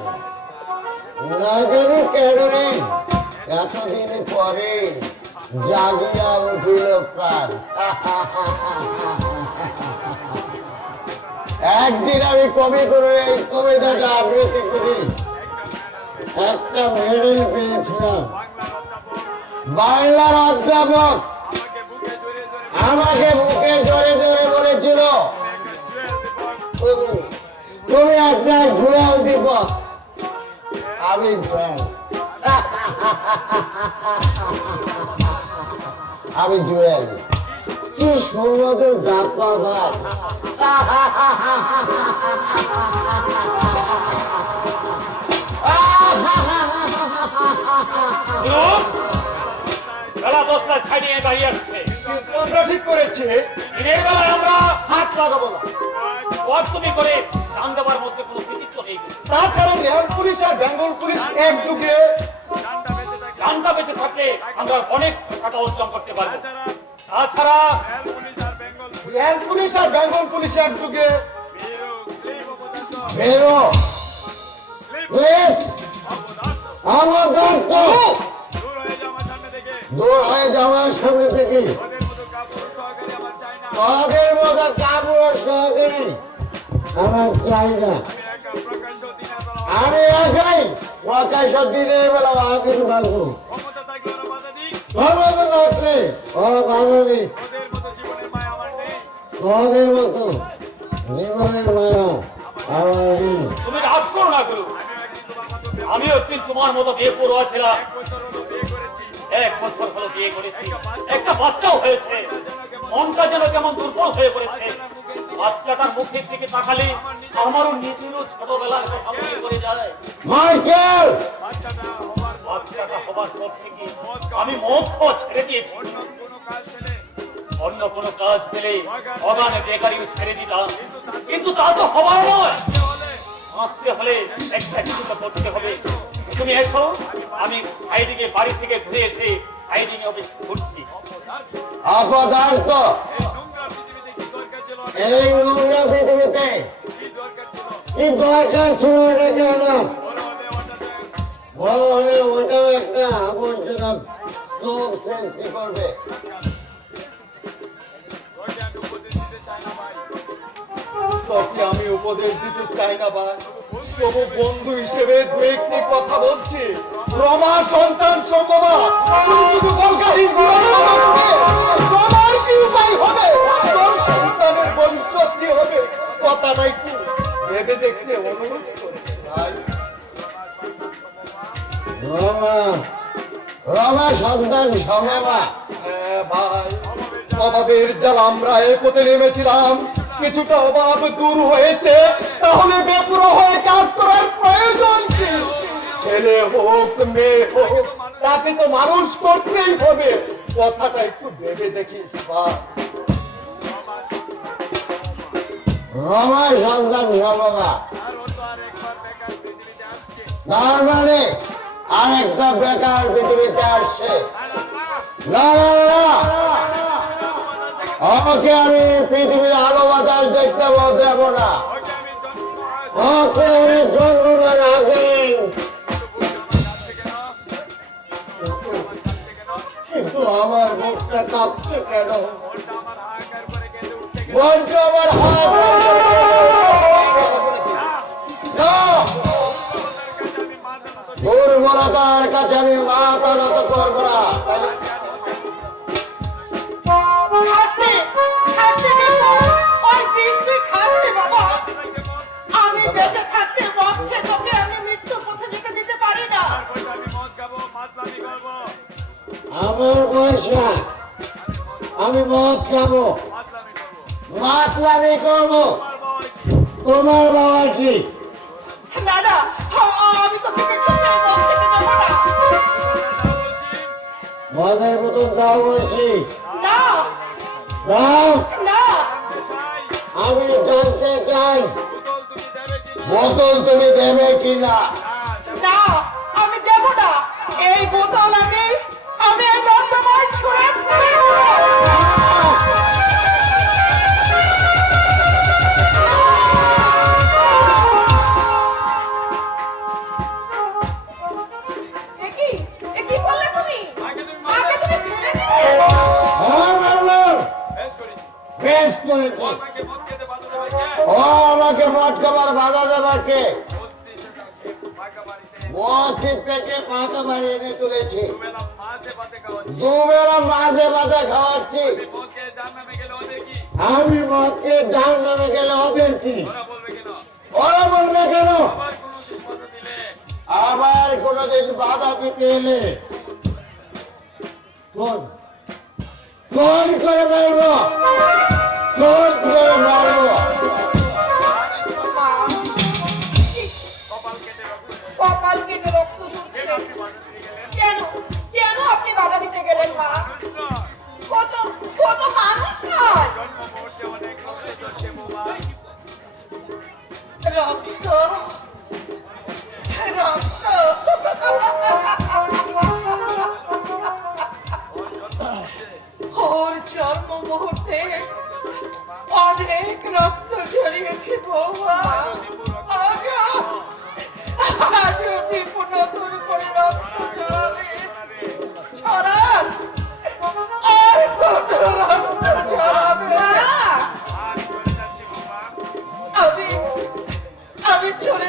না জানি কেন রে এতদিন পরে জাগিয়া উঠিল প্রাণ। একদিন আমি কবি করে এই কবিতাটা আবৃত্তি করি। একটা মেডেল পেয়েছিলাম, বাংলার অধ্যাপক আমাকে বুকে জোরে জোরে বলেছিল, তুমি একটা জুয়েল দীপক। আমি জুয়েল, আমি জুয়েল। কি সুন্দর ডাক্তার ভাই। বেলা 10টায় ছাড়িয়ে দাঁড়িয়ে আসছে। আমরা ঠিক করেছি দিনের বেলায় আমরা হাত লাগাবো না। ওয়ার্কশপে করে ধান দেওয়ার মধ্যে কোনো কৃতিত্ব নেই। তাছাড়া রেল পুলিশ আর বেঙ্গল পুলিশ একযুগে ধানটা বেঁচে থাকলে আমরা অনেক টাকা অর্জন করতে পারবো। তাছাড়া রেল পুলিশ আর বেঙ্গল পুলিশ একযুগে বেরো আমাদের তো দূর হয়ে যাওয়ার সামনে থেকে তাদের মতো কাপড় সহকারী আমার চাই না। আমি একাই প্রকাশ দিনের বেলা কিছু বাঁধবো, ক্ষমতা থাকলে ওরা বাধা দিক। তোমাদের মতো জীবনের মায়া আমার নেই। তুমি রাগ করো না গুরু, আমিও ঠিক তোমার মতো বিয়ে পড়ুয়া ছিলাম। 1 বছর হলো বিয়ে করেছি, একটা বাচ্চাও হয়েছে। মনটা যেন কেমন দুর্বল হয়ে পড়েছে। বাচ্চাটার মুখের দিকে তাকালে আমারও নিজেরও ছোটবেলার কথা মনে পড়ে যায়। মাইকেল, বাচ্চাটা হবার পর থেকে আমি মদ খাওয়া ছেড়ে দিয়েছি। অন্য কোনো কাজ পেলে অগানে বেকারিও ছেড়ে দিতাম, কিন্তু তা তো হবার নয়। আসতে হলে একটা কিছু তো করতে হবে। তুমি এসো, আমি সাইডিংয়ে বাড়ি থেকে ঘুরে এসে সাইডিংয়ে অফিস ঘুরছি। অপদার্থ, এই নোংরা পৃথিবীতে কি দরকার ছিল এটা কেন? বড় হলে ওটাও একটা আবর্জনা স্তূপ সৃষ্টি করবে। তোকে আমি উপদেশ দিতে চাই না ভাই, তবু বন্ধু হিসেবে দু একটি কথা বলছি। রমা সন্তান সম্ভবা, তুমি যদি কলকাতায় বিবাহ না করতে, তোমার কি উপায় হবে? তোর সন্তানের ভবিষ্যৎ কি হবে? কথাটা একটু ভেবে দেখতে অনুরোধ করছি ভাই। রমা সন্তান সমবা। হ্যাঁ ভাই, অভাবের জ্বালা আমরা এ পথে নেমেছিলাম, কিছুটা অভাব দূর হয়েছে, তাহলে বেপুরো হয়ে কাজ করার প্রয়োজন কি? ছেলে হোক মেয়ে হোক, তাকে তো মানুষ করতেই হবে। কথাটা একটু ভেবে দেখিস ভাই। রমা সন্তান সমবা, তার মানে আরেকটা বেকার পৃথিবীতে আসছে। না না না, ওকে আমি পৃথিবীর আলো বাতাস দেখতে দেব না। ওকে আমি জন্মদান আগে। কিন্তু আমার মুখটা কাঁপছে কেন? বলছো আমার হাত দুর্বলতার কাছে আমি মাথা নত করবো না। খাসনি, খাসনি কিন্তু ওই বিষ তুই খাসনি বাবা। আমি বেঁচে থাকতে মদ খেয়ে তোকে আমি মৃত্যু পথে যেতে দিতে পারি না। আমার বয়স না, আমি মদ খাবো, মাতলামি করবো। তোমার বাবা কি? না না, আমি তোকে কিছুতেই মদ খেতে দেবো না। মদের বোতল দাও বলছি, না দাও। না, আমি জানতে চাই বোতল তুমি দেবে কিনা। না আমি দেব না। এই বোতল আমি এই নর্দমায় ছুঁড়ে ফেলবো। এ কি করলে তুমি? মাকে তুমি ফেলে দিলে? হ্যাঁ মারলাম, বেশ করেছি। ও আমাকে মদ খাবার বাধা দেবার কে? মসজিদ থেকে পাকা বাড়ি এনে তুলেছি, দুবেলা মাঝে ভাতে খাওয়াচ্ছি। আমি মদকে জান নামে গেলে ওদের কি? ওরা বলবে কেন? আবার কোনদিন বাধা দিতে এলে কোন কোন করে মারবো, কোন করে মারবো। কপাল কেটে রক্ত ঝরছে। কেন কেন আপনি বাধা দিতে গেলেন মা? কত কত মানুষ নয়, রক্ত রক্ত। ওর জন্ম মুহূর্তে অনেক রক্ত ঝরিয়েছে বৌমা। আজও দীপু নতুন করে রক্ত ঝরে ছড়ান। আর কত রক্ত ঝরাবে? আমি চলে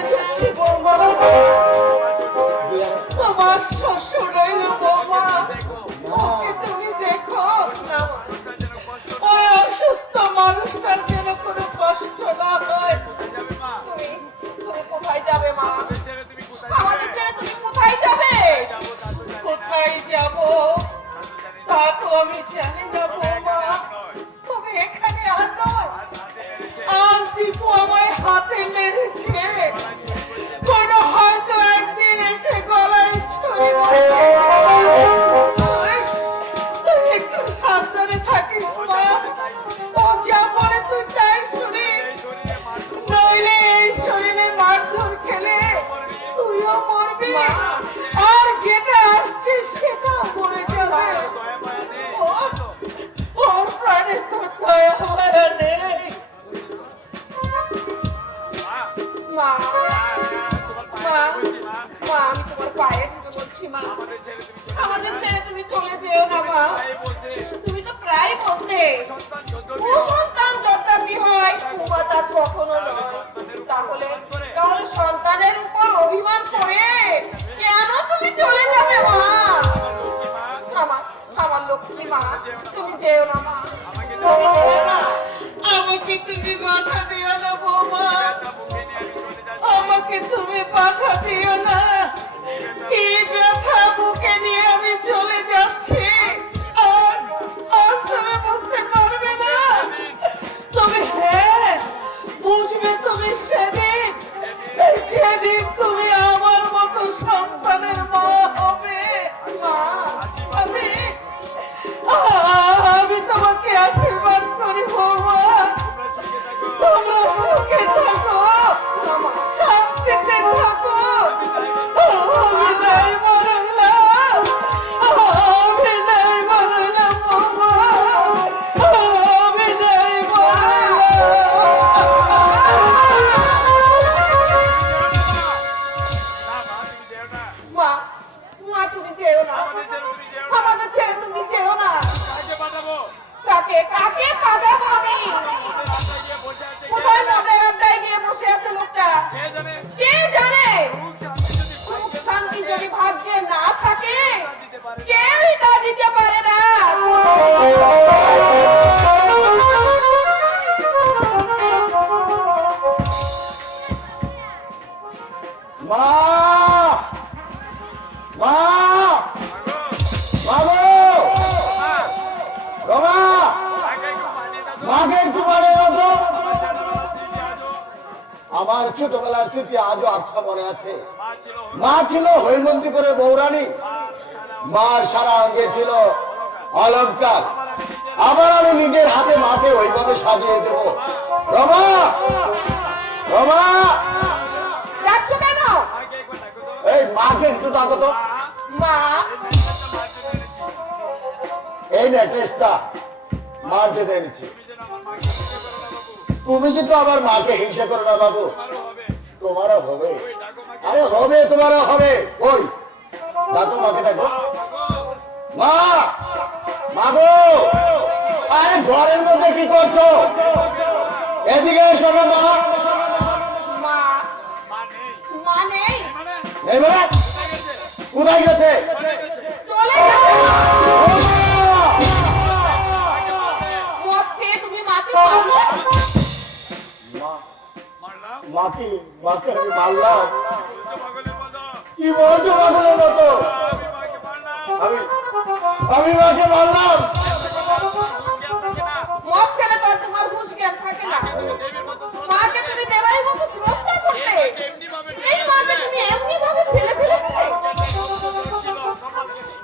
মেরেছে, কোনো হয়তো একদিন এসে গলায় ছুরি বসিয়ে তুই একটু সাবধানে থাকিস মা। ও যা বলে তুই তাই শুনিস, নইলে এই শরীরে মারধর খেলে তুইও মরবি, আর যেটা আসছে সেটা মরে যাবে। ওর প্রাণে তোর দয়া মায়া নেই। মা, মা, মা, আমি তোমার পায়ে ধরে বলছি মা, আমাদের ছেড়ে তুমি চলে যেও না মা। তুমি তো প্রায় বলতে কুসন্তান যথাপি হয় কুমাতা কখনো নয়। তাহলে তাহলে সন্তানের উপর অভিমান করে কেন তুমি চলে যাবে মা? আমার আমার লক্ষ্মী মা, তুমি যেও না মা, তুমি যেও না। আমাকে তুমি বাধা দিও না বৌমা, আমাকে তুমি বাধা দিও না। কি ব্যথা বুকে নিয়ে আমি চলে যাচ্ছি, আর আজ তুমি বুঝতে পারবে না। তুমি হ্যাঁ বুঝবে তুমি সেদিন, যেদিন তুমি আমার মতো সন্তানের মা হবে। মা, আমি তোমাকে আশীর্বাদ করি বৌমা, তোমরা সুখে থাকো, শান্তিতে থাকো। আমি নাই মরলাম, আমি নাই মরলাম বৌমা, আমি নাই মরলাম। মা, মা তুমি যেও না, আমাদের ছেড়ে তুমি যেও না। কাকে কাকে পাঠাবো আমি? কোথায় মদের আড্ডায় গিয়ে বসে আছে লোকটা? কে জানে? সুখ শান্তি যদি ভাগ্যে না থাকে কেউই তা দিতে পারে না। মা, মা, বাবু, বাবা, মাকে একটু পাঠিয়ে দাও তো। আমার ছোটবেলার স্মৃতি আজও আচ্ছা মনে আছে। মা ছিল হৈমন্তীপুরের বৌরানী, মা সারা আঙ্গে ছিল অলংকার। আবার আমি নিজের হাতে মাকে ওইভাবে সাজিয়ে দেব। রমা, রমা, যাচ্ছ কেন? এই মাকে একটু ডাকো তো। মা, এই নেকলেসটা মার জন্য এনেছি। তুমি কিন্তু আবার মাকে হিংসা করো না বাবু, তোমারও হবে। আরে হবে, তোমারও হবে। ওই ডাকো মাকে, ডাকো। মা, মা গো, আরে ঘরের মধ্যে কি করছো? এদিকে এসো না মা। মা, মা নেই, এই মানে কোথায় গেছে? চলে গেছে। মদ খেয়ে তুমি মাকে মারলে? মাকে মাকে আমি মারলাম? কি বলছো পাগলের মতো? আমি মাকে মারলাম? মদ খেলে তো আর তোমার হুঁশ জ্ঞান থাকে না। মাকে তুমি দেওয়ার মতো শ্রদ্ধা করতে, সেই মাকে তুমি এমনি ভাবে ফেলে ফেলে দিলে।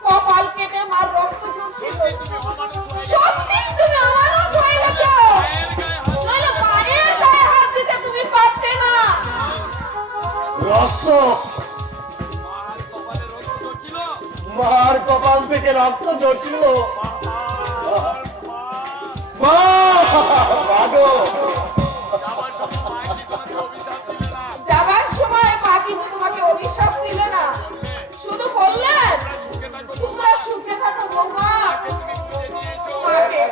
কপাল কেটে মার রক্ত ঝরছিল, সত্যি তুমি অমানুষ হয়ে গেছো। নইলে মায়ের গায়ে হাত দিতে তুমি পারতে না। রক্ত? মার কপাল থেকে রক্ত ঝরছিল? মা, মাগো, যাবার সময় মা কিন্তু তোমাকে অভিশাপ দিলে না, শুধু বললেন তোমরা সুখে থাকো বৌমা। মাকে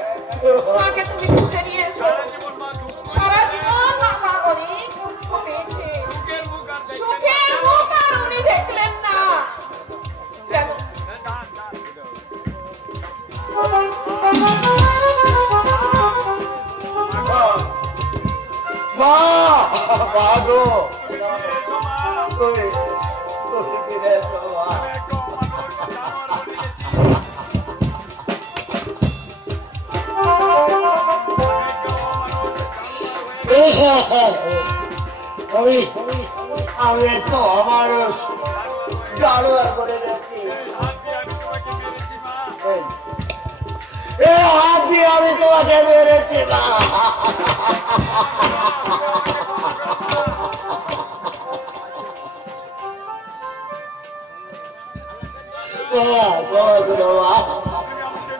মাকে তুমি খুঁজে নিয়ে এসো। সারা জীবন মা অনেক দুঃখ পেয়েছে, সুখের মুখ আর উনি দেখলেন না। কেন? মা, মাগো, তুমি তুমি ফিরে এসো মা। আমি আমি একটু অমানুষ জানোয়ার করে যাচ্ছি। এই হাত দিয়ে আমি তোমাকে মেরেছি মা। বাবা, বাবা করো মা।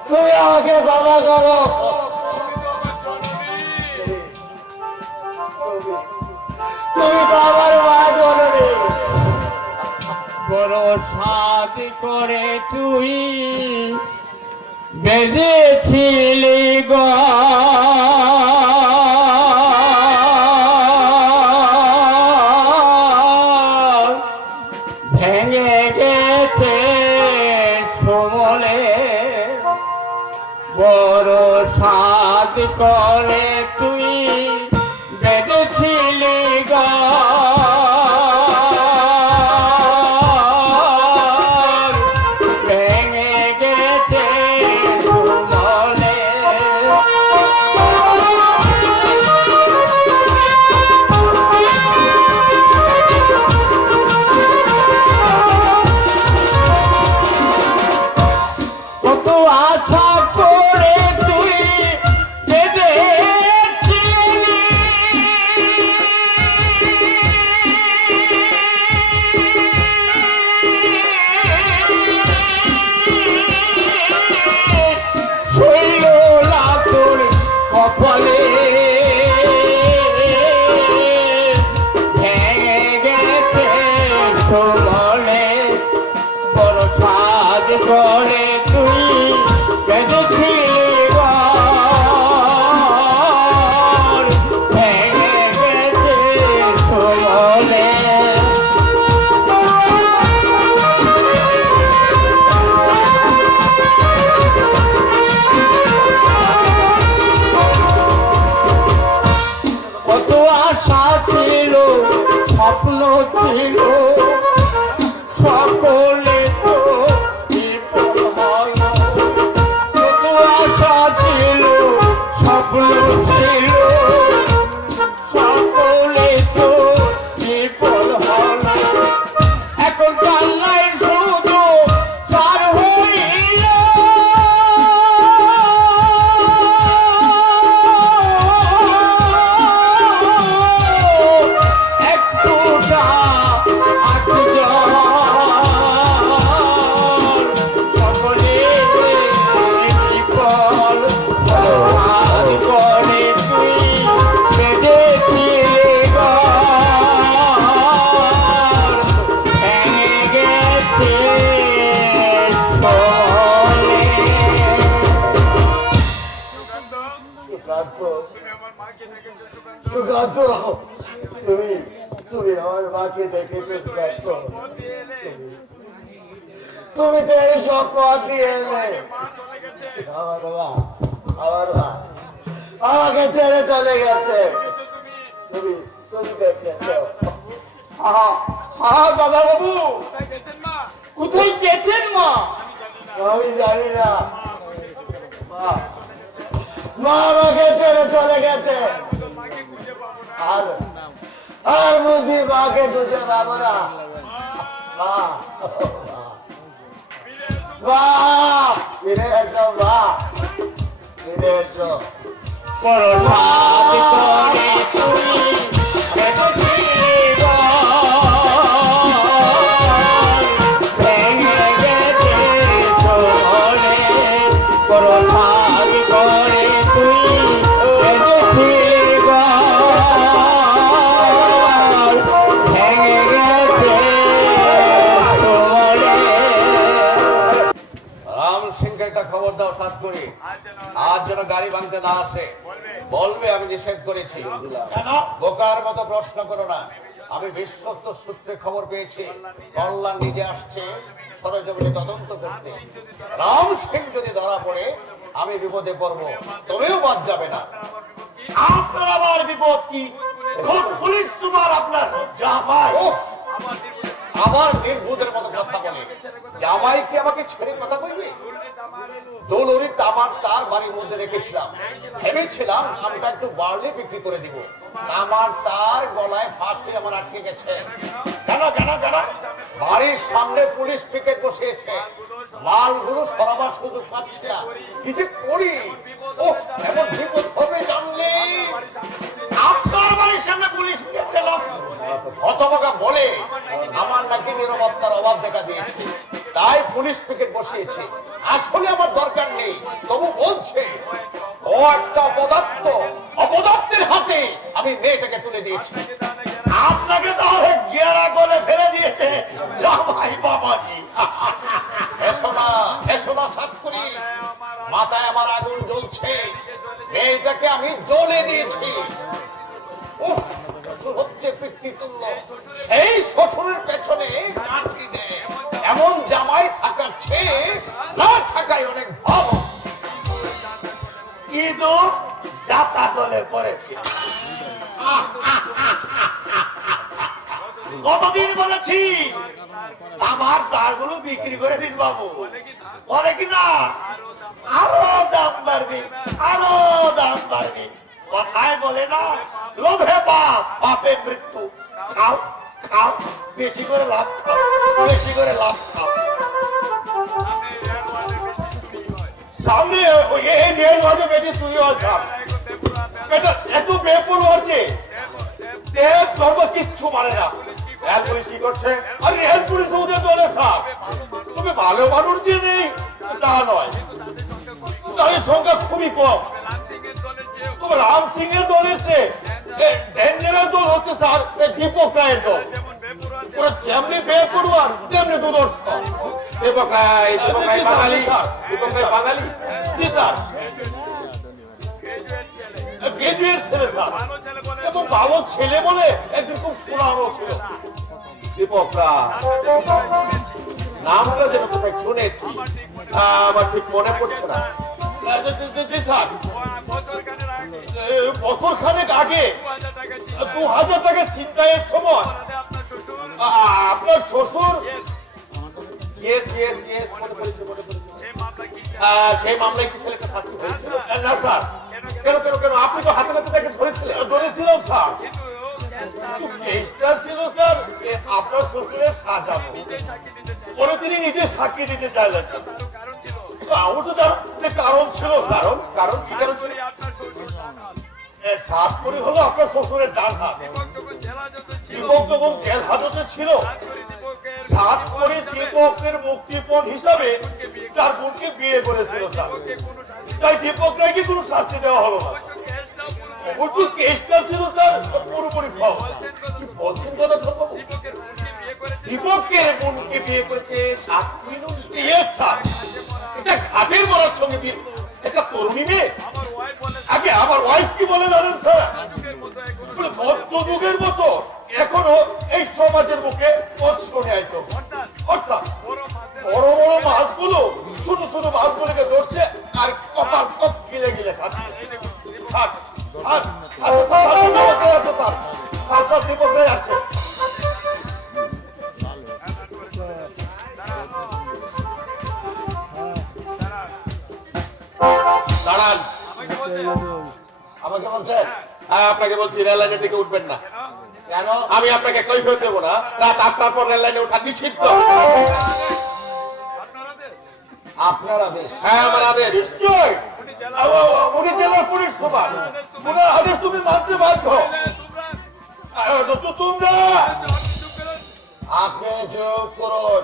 তুমি আমাকে বাবা করো। তুমি তো আমার মা জননী। বড় সাদ করে তুই বেঁধেছিলি গো ভেঙে গেছে সমলে বড় সাদ করে তুই বেঁধেছিলি গো ভেঙে গেছে সমলে কত আশা করে তুই বেঁধেছিলি শৈলা তোর কপালে ভেঙে গেছে সমলে বড় সাজ করে তুই বেঁধেছিলি ঘর ভেঙে গেছে সমলে কত আশা ছিল স্বপ্ন ছিল সকলে তো বিফল হলো কত আশা ছিল স্বপ্ন ছিল সকলে তো বিফল হলো এখন জানলাই শুধু চার হইল একটুটা সকলে বিফল আর করে তুই বেঁধেছিলি ঘর ভেঙে গেছে সমলে সুকান্ত, সুকান্ত, তুমি তুমি আমার মাকে দেখেছো সুকান্ত? তুমি তো এই সব পথ দিয়ে এলে। আমার মা, আমার মা আমাকে ছেড়ে চলে গেছে। তুমি তুমি দেখেছো? দাদা বাবু কোথায় গেছেন মা? আমি জানি না। মা, মা আমাকে ছেড়ে চলে গেছে। আর আর বুঝি মাকে খুঁজে পাবো না। মা, মা, ফিরে এসো মা, ফিরে এসো। বড় সাজ করে তুই বেঁধেছিলি ঘর ভেঙে গেছে সমলে বড় সাজ করে তুই বেঁধেছিলি ঘর ভেঙে গেছে সমলে রাম সিংকে একটা খবর দাও সাত করে আজ যেন গাড়ি ভাঙতে না আসে। বলবে আমি নিষেধ করেছি। বোকার মতো প্রশ্ন করো না। আমি বিশ্বস্ত সূত্রে খবর পেয়েছি কল্যাণ নিজে আসছে সরজমিনে তদন্ত করতে। রাম সিং যদি ধরা পড়ে আমি বিপদে পড়বো, তবেও বাদ যাবে না। আপনার আবার বিপদ কি? সব পুলিশ তোমার আপনার জামাই। ওহ, আমার নির্বুধের মতো কথা বলে। জামাই কি আমাকে ছেড়ে কথা বলবে? দোলরি তামার তার বাড়ির মধ্যে রেখেছিলাম, ভেবেছিলাম দামটা একটু বাড়লে বিক্রি করে দিব। তামার তার গলায় ফাঁসে আমার আটকে গেছে। কেন কেন কেন? বাড়ির সামনে পুলিশ পিকেট বসিয়েছে, মালগুলো সরাবার সুযোগ পাচ্ছে না। কি যে করি? ও এমন বিপদ হবে জানলে। আপনার বাড়ির সামনে পুলিশ পিকেট ছিল? হতভাগা বলে আমার নাকি নিরাপত্তার অভাব দেখা দিয়েছে, তাই পুলিশ পিকেট বসিয়েছে। আসলে আমার দরকার নেই, তবু বলছে ও একটা অপদার্থ, অপদার্থের হাতে আমি মেয়েটাকে তুলে দিয়েছি। আপনাকে তাহলে গেরা করে ফেলে দিয়েছে জামাই বাবাজি। এসো না সাত করি, মাথায় আমার আগুন জ্বলছে, মেয়েটাকে আমি জ্বলে দিয়েছি। উফ, শ্বশুর হচ্ছে পিতৃতুল্য, সেই শ্বশুরের পেছনে কাঠি দেয়। এমন জামাই থাকার চেয়ে না থাকাই অনেক ভালো। কিন্তু যাতা দলে পড়েছে। কতদিন বলেছি আমার তারগুলো বিক্রি করে দিন বাবু, বলে কি না আরো দাম বাড়বে, আরো দাম বাড়বে। কথায় বলে না লোভে পাপ, পাপে মৃত্যু। খাও খাও, বেশি করে লাভ খাও, বেশি করে লাভ খাও। সামনে এই রেল ভাবে বেশি চুরি হচ্ছে, এটা এত বেপর হচ্ছে, দেব ধর্ম কিচ্ছু মানে না। রেল পুলিশ কি করছে? আর রেল পুলিশ ওদের দলে সাপ। তবে ভালো মানুষ যে নেই তা নয়, তাদের সংখ্যা খুবই কম। তবে রাম সিং এর দলের চেয়ে ডেঞ্জারাস দল হচ্ছে স্যার দীপক রায়ের দল। ওরা যেমনি বেপরোয়া তেমনি দুদর্শন। দীপক রায় বাঙালি, দীপক রায় বাঙালি। জি স্যার, গ্রাজুয়েট ছেলে স্যার, এবং ভালো ছেলে বলে একজন খুব সুনামও ছিল। দীপক রায় নামটা যেন কোথায় শুনেছি, আমার ঠিক মনে পড়ছে না। জি স্যার, বছর খানেক আগে 2000 টাকা ছিনতাইয়ের সময় আপনার শ্বশুর সেই মামলায় কি ছেলেকে শাস্তি হয়েছিল? না স্যার। কেন কেন কেন? আপনি তো হাতে নাতে তাকে ধরেছিলেন। ধরেছিলাম স্যার, কেসটা ছিল স্যার আপনার শ্বশুরের সাজানো। পরে তিনি নিজে সাক্ষী দিতে চাইলেন। তাও তো জানো কারণ ছিল, কারণ কারণ কি কারণ ছিল? সাত করে হলো আপনার শ্বশুরের ডান হাত। দীপক যখন জেল হাজতে ছিল, সাত করে দীপকের মুক্তিপণ হিসাবে তার বোনকে বিয়ে করেছিল স্যার। তাই দীপক রায়কে কোনো শাস্তি দেওয়া হলো না। অবশ্য কেসটা ছিল স্যার পুরোপুরি ফল। কি বলছেন কথা ধর্মবাবু? দীপকের বোনকে বিয়ে করেছে 7 মিনিট দিয়ে স্যার। এটা ঘাটের মরার সঙ্গে বিয়ে, এটা তরুণী মেয়ে। আগে আমার ওয়াইফ কি বলে জানেন স্যার? মধ্যযুগের মতো এখনো এই সমাজের মুখে পৌঁছনে আইতো। অর্থাৎ বড় বড় মাছগুলো ছোট ছোট মাছগুলোকে ধরছে আর কপাল কপ গিলে গিলে খাচ্ছে। থাক থাক বিপদে আছে। দাঁড়ান, আমাকে বলছেন? হ্যাঁ আপনাকে বলছি রেল লাইনের দিকে উঠবেন না। কেন? আমি আপনাকে কৈফিয়ত দেবো না, রাত 8টার পর রেল লাইনে ওঠা নিষিদ্ধ। আপনার আদেশ? হ্যাঁ আমার আদেশ। নিশ্চয় উনি জেলার পুলিশ সুপার, ওনার আদেশ তুমি মানতে বাধ্য। তোমরা আপনি চুপ করুন,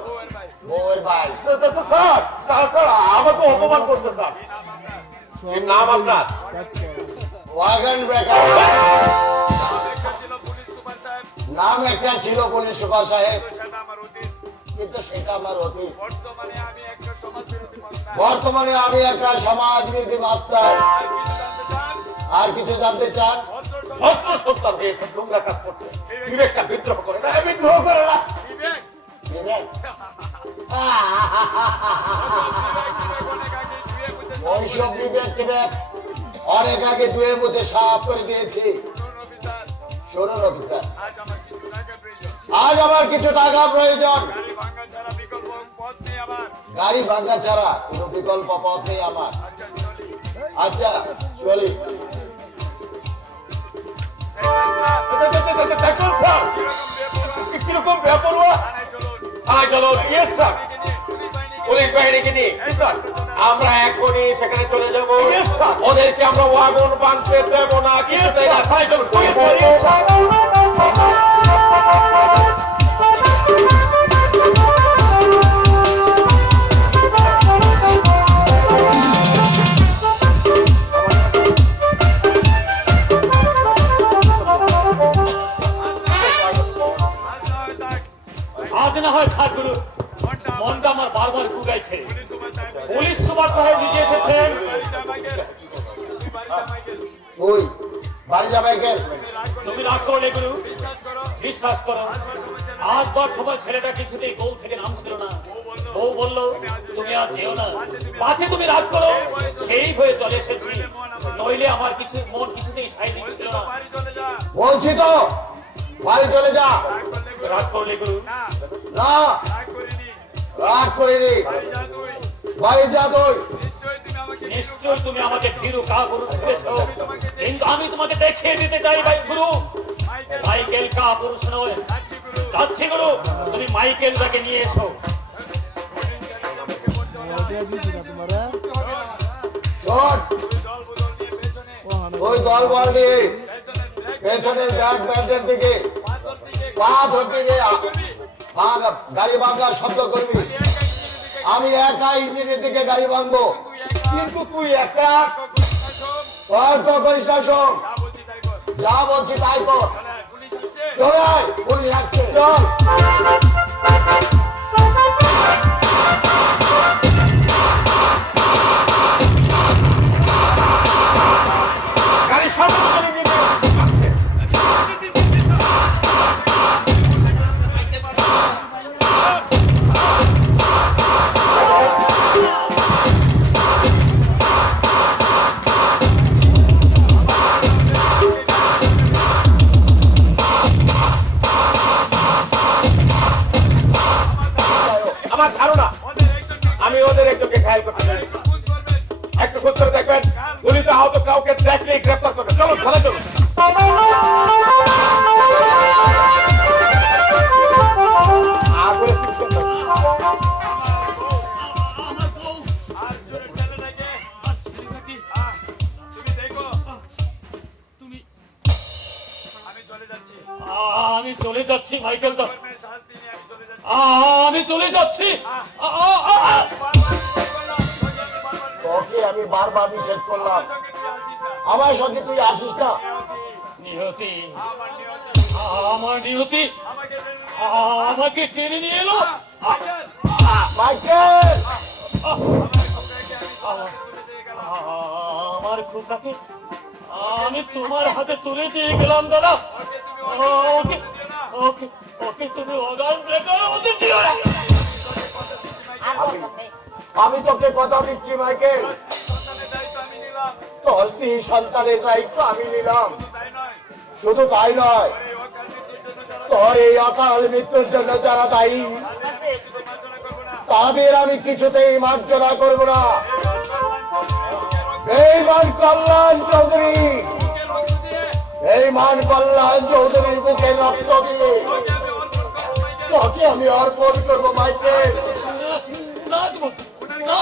বউয়ের ভাই। স্যার তাছাড়া আমাকে অপমান করতে স্যার। এর নাম আপনার? Wagon breaker. নাম একটা ছিল পুলিশ সুপার সাহেব, কিন্তু সেটা আমার অতীত। বর্তমানে আমি একটা সমাজবিরোধী মাস্টার। আর কিছু জানতে চান? ভদ্র সত্তার হয়ে সব নোংরা কাজ করছে, বিবেকটা বিদ্রোহ করে না, বিদ্রোহ করে না। বিবেক? ওইসব বিবেক টিবেক অনেক আগে দুয়ে মুছে সাফ করে দিয়েছি। শুনুন অফিসার, আজ আমার কিছু টাকা প্রয়োজন। গাড়ি ভাঙা ছাড়া কোনো বিকল্প পথ নেই আমার। আচ্ছা চলি। দেখুন স্যার, কিরকম বেপরোয়া। থানায় চলো। Yes sir. পুলিশ বাহিনীকে নিয়ে স্যার আমরা এখনই সেখানে চলে যাবো। ওদেরকে আমরা ওয়াগন বাঁধতে দেবো না। কি থানায় চলো। আজ না হয় থাক গুরু, মনটা আমার বারবার কুগাইছে। পুলিশ সুপার সাহেব নিজে এসেছেন। ওই বাড়ি যাবে কে? তুমি রাগ করলে গুরু, বিশ্বাস করো আজ পর সময় ছেলেটা কিছুতেই বউ থেকে নাম ছিল না। বউ বললো তুমি আর যেও না, পাছে তুমি রাগ করো, সেই হয়ে চলে এসেছি। নইলে আমার কিছু মন কিছুতেই সাই দিচ্ছিল না। বলছি তো বাড়ি চলে যা। রাগ করলে গুরু? না রাগ করিনি, বাড়ি যা তুই। নিশ্চয় তুমি আমাকে ভীরু কা গুরু ভেবেছো, কিন্তু আমি তোমাকে দেখিয়ে দিতে চাই ভাই গুরু, মাইকেল কা পুরুষ নয়। যাচ্ছি গুরু, তুমি মাইকেলটাকে নিয়ে এসো। শোন, ওই দল বল নিয়ে পেছনের ব্যাগ ব্যান্ডের দিকে পা ধরতে গিয়ে গাড়ি ভাঙার শব্দ করবি। আমি একা ইঞ্জিনের দিকে গাড়ি ভাঙবো, কিন্তু তুই একা তর্ক করিস না। শোন, যা বলছি তাই কর। চল আয়, পুলিশ আসছে, চল। গাড়ি সামনে চলে গিয়ে আসছে। আমার ধারণা আমি ওদের একজনকে খেয়াল করতে চাই। একটু খোঁজ করে দেখবেন, গুলিতে আহত কাউকে দেখলেই গ্রেফতার করবে। চলো থানায় চলো। আগুনে সুস্থ থাকো। আমার বউ আর ছোট ছেলেটাকে আর ছেলেটাকে তুমি দেখো, তুমি আমি চলে যাচ্ছি। আমি চলে যাচ্ছি মাইকেল দা, মেয়ে শাস্তি নিয়ে আমি চলে যাচ্ছি। আমি চলে যাচ্ছি। তোকে আমি বারবার নিষেধ করলাম, সঙ্গে তুই আসিস না। আমার সঙ্গে তুই আসিস না। নিহতি, আমার নিয়তি আমার নিহতি আমাকে আমাকে টেনে নিয়ে এলো। মাইকেল, আমার খোকাকে আমি তোমার হাতে তুলে দিয়ে গেলাম দাদা। ওকে ওকে ওকে তুমি অগান বেকার হতে দিও না। আমি তোকে কথা দিচ্ছি মাইকেল, সন্তানের দায়িত্ব আমি নিলাম। তোর স্ত্রী সন্তানের দায়িত্ব আমি নিলাম। তাই নয়, শুধু তাই নয়, এই অকাল মৃত্যুর জন্য যারা তোর এই অকাল মৃত্যুর জন্য যারা দায়ী শুধু মার্জনা করবো না। তাদের আমি কিছুতেই মার্জনা করব না। বেঈমান কল্যাণ চৌধুরী, বুকে রক্ত দিয়ে বেঈমান কল্যাণ চৌধুরীর বুকে রক্ত দিয়ে তোকে আমি অর্পণ করবো মাইকেল। তোকে আমি অর্পণ করবো মাইকেল। না দেব না।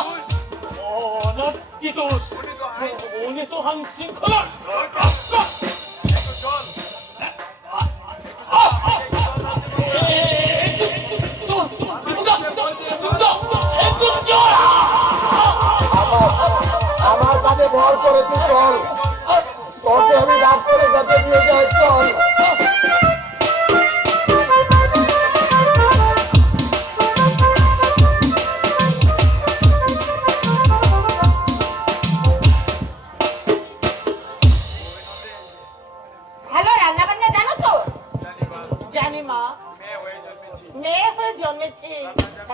ও না, কি দোষ? উনি তো আইন, উনি তো হান শৃঙ্খলা। একটু চল। আমার কাছে ভর করে তুই চল, তোকে আমি ডাক্তারের কাছে নিয়ে যাই, চল। হ্যালো, রান্না বান্না জানো তো? জানি মা, জানি মা, মেয়ে হয়ে জন্মেছি। মেয়ে হয়ে জন্মেছি,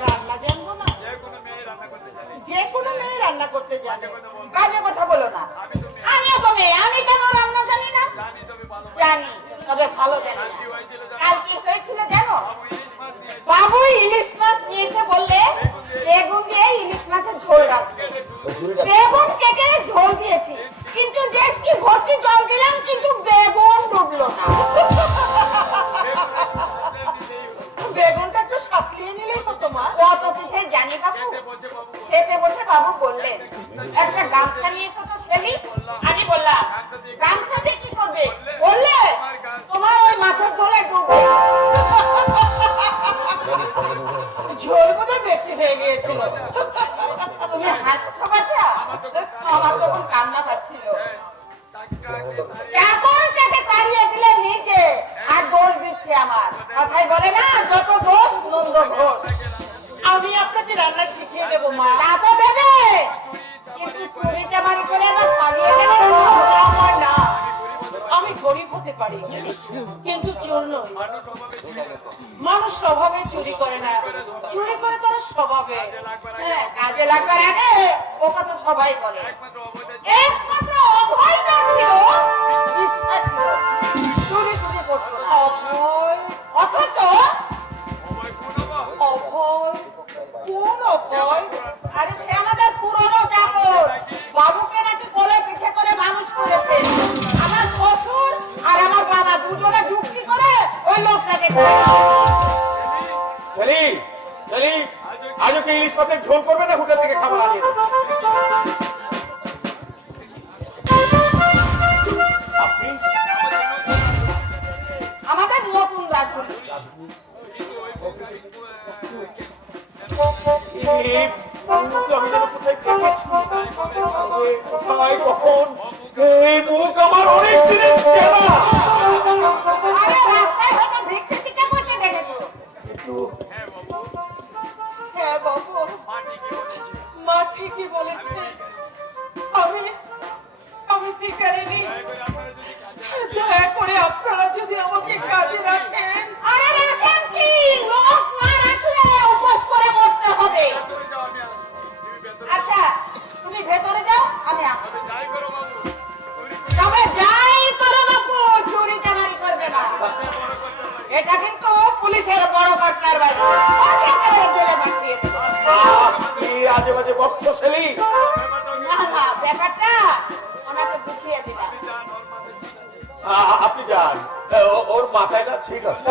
রান্না জানবো না? যে কোনো মেয়ে রান্না করতে জানে। যে কোনো মেয়ে রান্না করতে জানে। কথা বলবো। বাজে কথা বলো না। আমি তো মেয়ে, আমিও তো মেয়ে, আমি কেন রান্না জানি না? জানি তুমি ভালো। জানি, তবে ভালো জানি না। কি হয়েছিল জানো? কাল কি হয়েছিল জানো? বাবু ইলিশ মাছ বাবু ইলিশ মাছ নিয়ে এসে নিয়ে এসে বললে বেগুন দিয়ে ইলিশ মাছের ঝোল রাখতে। বেগুন কেটে ঝোল দিয়েছি, কিন্তু দেশ কি ভর্তি জল দিলাম, কিন্তু বেগুন ডুবলো না। গামছা নিয়েছো তো ছেলি? আমি বললাম গামছা দিয়ে কি করবে? বললে তোমার ওই মাথার ঝোলে ডুববে। ঝোল বোধহয় বেশি হয়ে গিয়েছিল। তুমি হাসছো বাছা? আমার তখন কান্না পাচ্ছিল। চাকরটাকে তাড়িয়ে দিলে নিজে আর দোষ দিচ্ছে আমার। কথাই বলে না, যত দোষ নন্দ ঘোষ। আমি আপনাকে রান্না শিখিয়ে দেবো মা। তা তো দেবে, কিন্তু চুরি চামারি করে আবার পালিয়ে গেলে আমার না। আমি গরিব হতে পারি কিন্তু চোর নই। মানুষ স্বভাবে চুরি করে না, চুরি করে তারা স্বভাবে। হ্যাঁ, কাজে লাগবার আগে ও কথা সবাই বলে। একমাত্র অভয়টা ছিল বিশ্বাসী লোক। চুরি চুরি করতো না। অভয়, অথচ অভয়, কোন অভয়? আরে সে আমাদের পুরনো চাকর, বাবুকে নাকি কোলে পিঠে করে মানুষ করেছে। আমার শ্বশুর আর আমার বাবা দুজনে যুক্তি করে ওই লোকটাকে চলি চলি আজও কি ইলিশ মাছের ঝোল করবে না হোটেল থেকে খাবার আনিয়ে দেবে? আপনি আমাদের নতুন রাজনীতি। এই মুখ আমি যেন কোথায় দেখেছি, কোথায় কখন এই মুখ আমার অনেক দিনের চেনা। আরে রাস্তায় হয়তো ভিক্ষা টিকা করতে দেখেছো। কিন্তু হ্যাঁ বাবু, মা ঠিকই বলেছে। আমি ভিখারিনী। দয়া করে আপনারা যদি আমাকে কাজে রাখেন। আরে রাখেন কি, লোক না রাখলে উপোস করে মরতে হবে। আচ্ছা তুমি ভেতরে যাও, আমি আসছি। তবে যাই করো বাপু, চুরি চামারি করবে না। এটা কিন্তু পুলিশের বড় কর্তার বাড়ি, সোজা করে জেলে পাঠিয়ে দেবে। কি আজে বাজে বকছো ছেলি? না না, ব্যাপারটা ওনাকে বুঝিয়ে দিলাম। আপনি যান, ওর মাথায় না ঠিক আছে।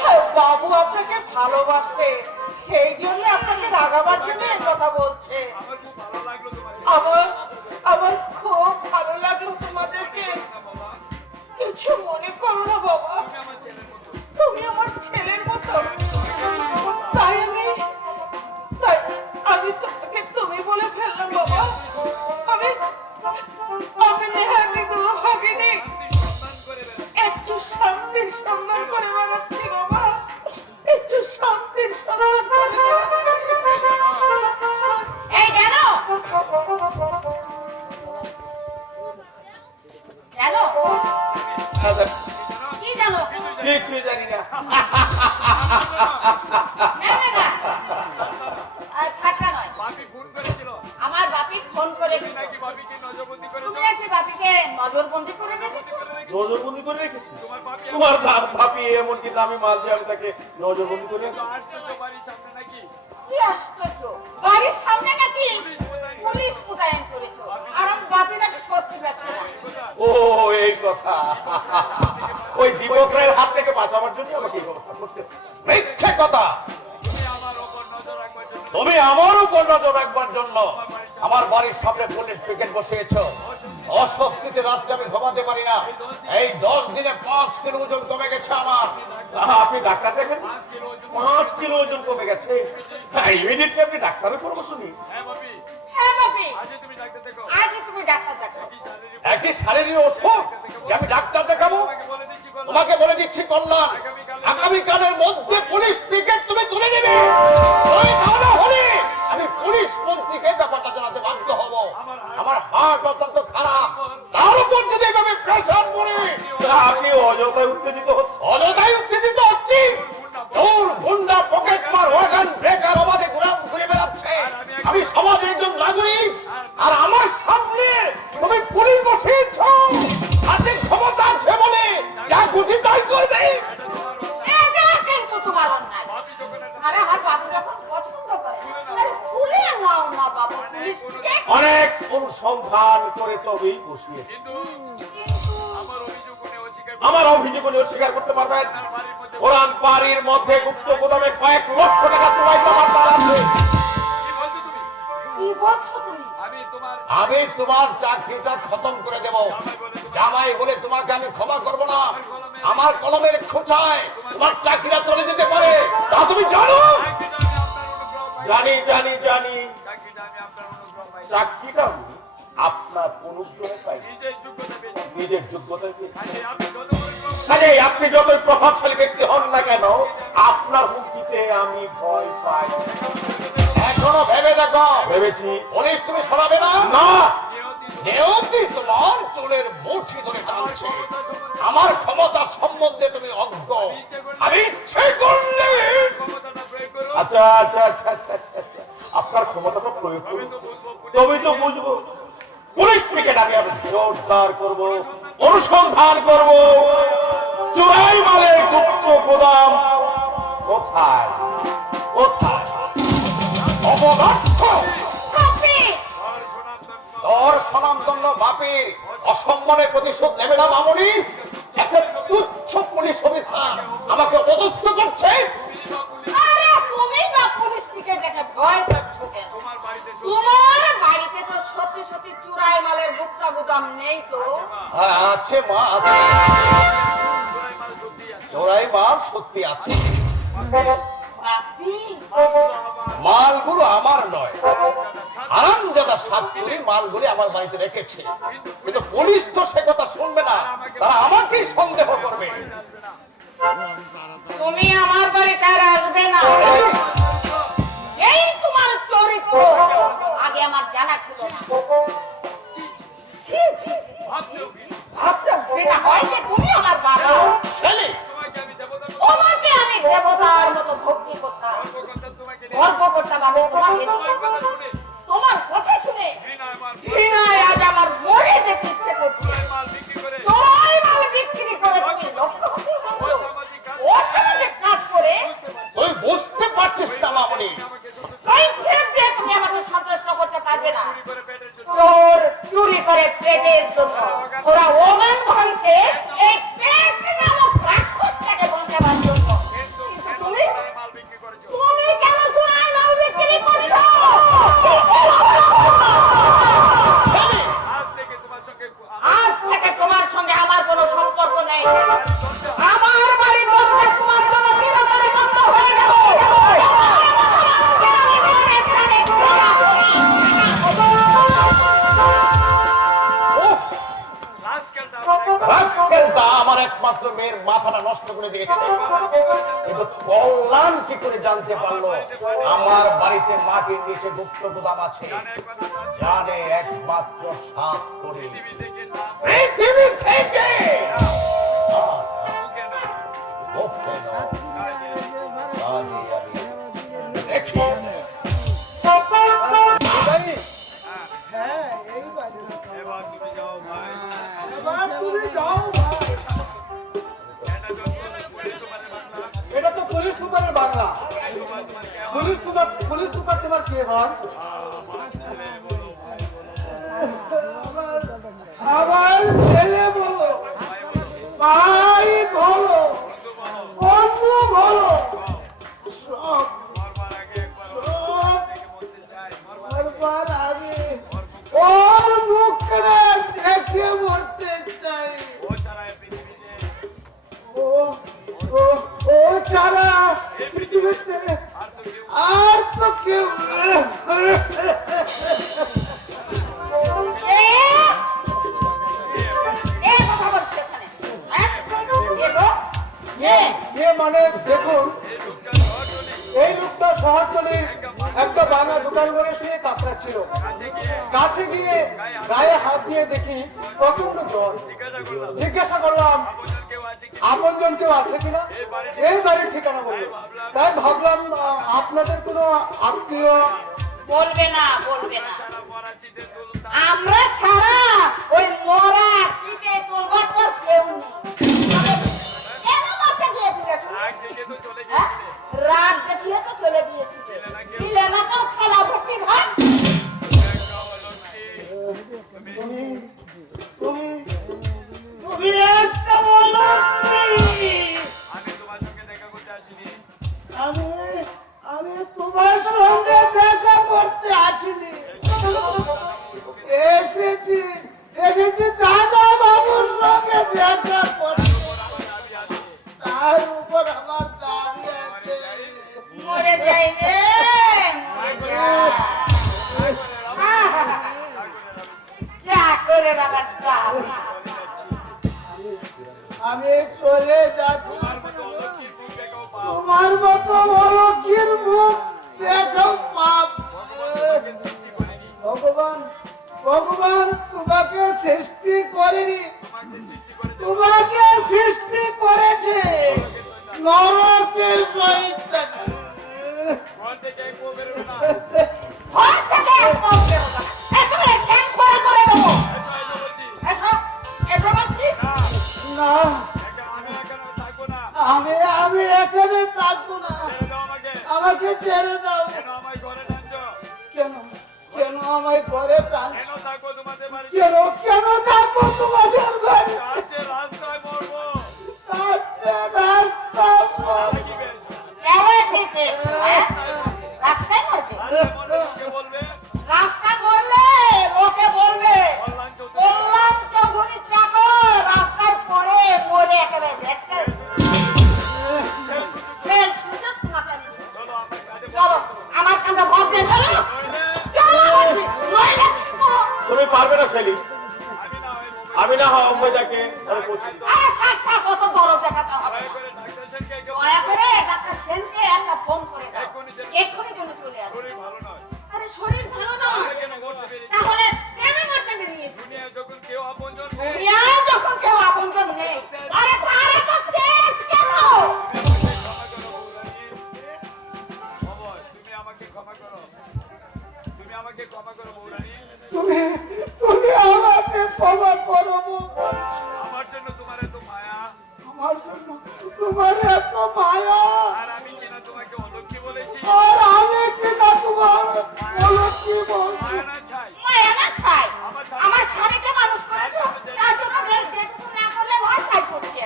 হ্যাঁ, বাবু আপনাকে ভালোবাসে, সেই জন্য আপনাকে রাগাবার জন্য এই কথা বলছে। আমার খুব ভালো লাগলো তোমাদেরকে। কিছু মনে করো না বাবা, তুমি আমার ছেলের মতো। তাই আমি তোমাকে তুমি বলে ফেললাম বাবা। আমি নেহাতি দুর্ভাগিনী, একটু শান্তির সন্ধান করে বেড়াচ্ছি বাবা, একটু শান্তির সন্ধান করে বেড়াচ্ছি। এই জানো জানো কি জানো? কিছুই জানি না। না না না, আর ঠাট্টা নয়। আমার বাপি ফোন করে দিল। তুমি নাকি বাপিকে নজরবন্দি করে রেখেছো? নজরবন্দি করে রেখেছি? তোমার ভাবি এমন কি দামি মাল যে আমি তাকে নজরবন্দি করে রেখেছি? কি আশ্চর্য, বাড়ির সামনে নাকি পুলিশ মোতায়েন করেছো, আর আমার বাপি নাকি স্বস্তি পাচ্ছে না। ও এই কথা। ওই দীপক রায়ের হাত থেকে বাঁচাবার জন্য আমাকে এই ব্যবস্থা করতে হচ্ছে। মিথ্যে কথা। তুমি আমার উপর নজর রাখবার জন্য আমার বাড়ির সামনে পুলিশ পিকেট বসিয়েছো। অস্বস্তিতে রাত্রে আমি ঘুমাতে পারি না। এই 10 দিনে 5 কিলো ওজন কমে গেছে আমার। আপনি ডাক্তার দেখেন, 5 কিলো ওজন কমে গেছে। ইমিডিয়েটলি আপনি ডাক্তারের পরামর্শ নিন। হ্যাঁ বাপি, আজই তুমি ডাক্তার দেখাও। একই শারীরিক অসুখ যে আমি ডাক্তার দেখাবো? তোমাকে বলে দিচ্ছি কল্যাণ, আগামীকালের মধ্যে পুলিশ পিকেট তুমি তুলে নেবে। নয় তাহলে হলে আমি পুলিশ মন্ত্রীকে ব্যাপারটা জানাতে বাধ্য হব। আমার হার্ট অত্যন্ত খারাপ, তার উপর যদি এভাবে প্রেসার পড়ে। আপনি অযথায় উত্তেজিত হচ্ছেন। অযথাই উত্তেজিত হচ্ছি। চোর গুন্ডা পকেট মার ওয়াগন ব্রেকার আওয়াজে ঘুরে বেড়াচ্ছে। আমি সমাজের একজন নাগরিক, আর আমার সামনে তুমি পুলিশ বসিয়েছ। হাতে ক্ষমতা আছে বলে যা খুশি তাই করবে। এটা কিন্তু তোমার অন্যায়। আরে আমার বাপি যখন পছন্দ করে, আরে তুলে নাও না বাবা, পুলিশ পিকেট। অনেক অনুসন্ধান করে তবেই বসিয়েছি। আমার অভিযোগ উনি অস্বীকার করতে পারবেন? কোরআন বাড়ির মধ্যে গুপ্ত গোদামে কয়েক লক্ষ টাকা চুরাই দেওয়ার তার আছে। কি বলছো তুমি? আমি তোমার চাকরিটা খতম করে দেব। জামাই বলে তোমাকে আমি ক্ষমা করব না। আমার কলমের খোঁচায় তোমার চাকরিটা চলে যেতে পারে, তা তুমি জানো? জানি জানি জানি চাকরিটা আমি আপনার অনুগ্রহে পাই, নিজের যোগ্যতা আরে আপনি যতই প্রভাবশালী ব্যক্তি হন না কেন, আপনার হুমকিতে আমি ভয় পাই। এখনো ভেবে দেখো, ভেবেছি পুলিশ তুমি সরাবে না? না, নেওতি তোমার চুলের মুঠি ধরে টানছে। আমার ক্ষমতা সম্বন্ধে তুমি অজ্ঞ। আমি ইচ্ছে করলে আচ্ছা আচ্ছা আচ্ছা আচ্ছা আচ্ছা আচ্ছা। আপনার ক্ষমতাটা প্রয়োগ করুন, তবেই তো বুঝবো। পুলিশ থেকে ডাকে আমি জোরদার করব, অনুসন্ধান করব চোরাই মালের গুপ্ত গোদাম কোথায় কোথায়। অপদার্থ কপি! তোর স্বনামধন্য বাপের অসম্মানের প্রতিশোধ নেবে না মামনি? একটা তুচ্ছ পুলিশ অফিসার আমাকে অপদস্থ করছে। আরে তুমি না পুলিশ থেকে দেখে ভয় পাচ্ছ কেন? তোমার বাড়িতে তো সত্যি সত্যি চুরাই মালের গুপ্তা গুদাম নেই তো? আছে মা, আছে। চোরাই মাল সত্যি আছে, বাপি! মালগুলো আমার নয়। আরামজাদা সাতপুরি মালগুলি আমার বাড়িতে রেখেছে, কিন্তু পুলিশ তো সে কথা শুনবে না, তারা আমাকেই সন্দেহ করবে। তুমি আমার বাড়িতে আর আসবে না। এই তোমার চরিত্র আগে আমার জানা ছিল না। ছি, ছি, ছি, ছি, ছি। ভাবতে বেটা হয় যে তুমি আমার বাবা। ছেলে, তোমাকে আমি দেবতার মতো ভক্তি করতাম, গর্ব করতাম। আমি তোমার কথা শুনে ঘৃণায় আজ আমার মরে যেতে ইচ্ছে করছে। চোরাই মাল বিক্রি করে তুমি লক্ষ্যপতি হয়েছো। অসামাজিক কাজ করে তুই বুঝতে পারছিস না মামনি? এই ফেরত দিয়ে তুমি আমাকে সন্তুষ্ট করতে পারবে না। চোর চুরি করে পেটের জন্য ওরা ওমান ভাঙছে এই পেট নামক রাক্ষসটাকে বাঁচাবার জন্য। কিন্তু তুমি কেন চোরাই মাল বিক্রি করছো? আজ থেকে তোমার সঙ্গে আমার কোনো সম্পর্ক নেই। আমার বাড়ি বলতে তোমার জন্য চিরতরে বন্ধ হয়ে গেল। উফ, রাস্কেলটা আমার একমাত্র মেয়ের মাথাটা নষ্ট করে দিয়েছে। কিন্তু কল্যাণ কি করে জানতে পারলো আমার বাড়িতে মাটির নিচে গুপ্ত গোদাম আছে? জানে একমাত্র সাত করে পৃথিবী থেকে। মুখে নয়, কাজে আমি দেখি। হ্যাঁ, এই বাড়ি। এবার তুমি যাও ভাই। এটা তো পুলিশ সুপারের বাংলা। পুলিশ সুপার তোমার কে হন? আমার ছেলে বলো, ভাই বলো, বন্ধু বলো, সব মরবার আগে ওর মুখটা দেখে মরতে চাই। ও ও ও ছাড়া পৃথিবীতে আর তো কেউ মানে দেখুন, এই লোকটা শহরতলির একটা বাংলা দোকান করে শুয়ে কাপড় ছিল। কাছে গিয়ে গায়ে হাত দিয়ে দেখি প্রচন্ড জ্বর। জিজ্ঞাসা করলাম আপনজন কেউ আছে কিনা, এই বাড়ির ঠিকানা বললো। তাই ভাবলাম আপনাদের কোনো আত্মীয়। বলবে না, বলবে না। আমরা ছাড়া ওই মরা চিতে তুলবার পর কেউ নেই। কেন মাঠে গিয়েছিলে শুনি? হ্যাঁ? রাত দেখিয়ে তো চলে গিয়েছিলে। দিলে না তো খেলা ভর্তি ভাত। তুমি একটা অলক্ষী। আমি তোমার সঙ্গে দেখা করতে আসিনি। তার উপর আমার দাবি আছে। মরে যাই রে, মরে যাই। যা করে বাবা যা। আমি চলে যাচ্ছি, তোমার মতো অলক্ষীর মুখ দেখো পাপ। ভগবান, ভগবান তোমাকে সৃষ্টি করেনি, তোমাকে সৃষ্টি করেছে নরকের শয়তান। ঘর থেকে একদম বেরোবে না। একেবারে ঠ্যাং খোলা করে দেবো। এসো, এসো বলছি। না, আমি এখানে থাকবো না, আমাকে ছেড়ে দাও। কেন কেন আমায় ঘরে টানছো? কেন কেন থাকবো তোমাদের বাড়ি? রাস্তায় মরবো। রাস্তায় মরবে? রাস্তা করলে লোকে বলবে কল্যাণ চৌধুরীর চাকর রাস্তায় পড়ে মরে একেবারে ভেটকে। সেই সুযোগ তোমাকে আমি দিচ্ছি। চলো আমার কাছে ভর দিয়ে ফেলো। চলো বলছি, নইলে কিন্তু তুমি পারবে না শৈলী, আমি না হয় অম্বাইদাকে ঘরে পৌঁছে দিই। আরে থাক থাক, কত বড় জায়গাটা হবে। দয়া করে ডাক্তার সেনকে একটা ফোন করে দাও, এক্ষুনি যেন চলে আসে। আরে শরীর ভালো নয়, তাহলে কেন মরতে বেরিয়েছি? দুনিয়া যখন কেউ আপনজন নেই, আরে তারে তো তেজ কেন? তুমি তুমি আমাকে ক্ষমা করো বউ। আমার জন্য তোমার এত মায়া, আমার জন্য তোমার এত মায়া, আর আমি কিনা তোমাকে অলক্ষী বলেছি। আর আমি কিনা তোমার অলক্ষী বলছি। মায়া না ছাই, মায়া না ছাই, আমার স্বামীকে মানুষ করেছো, তার জন্য দেখ দেখো না করলে ভয় খাই করছি।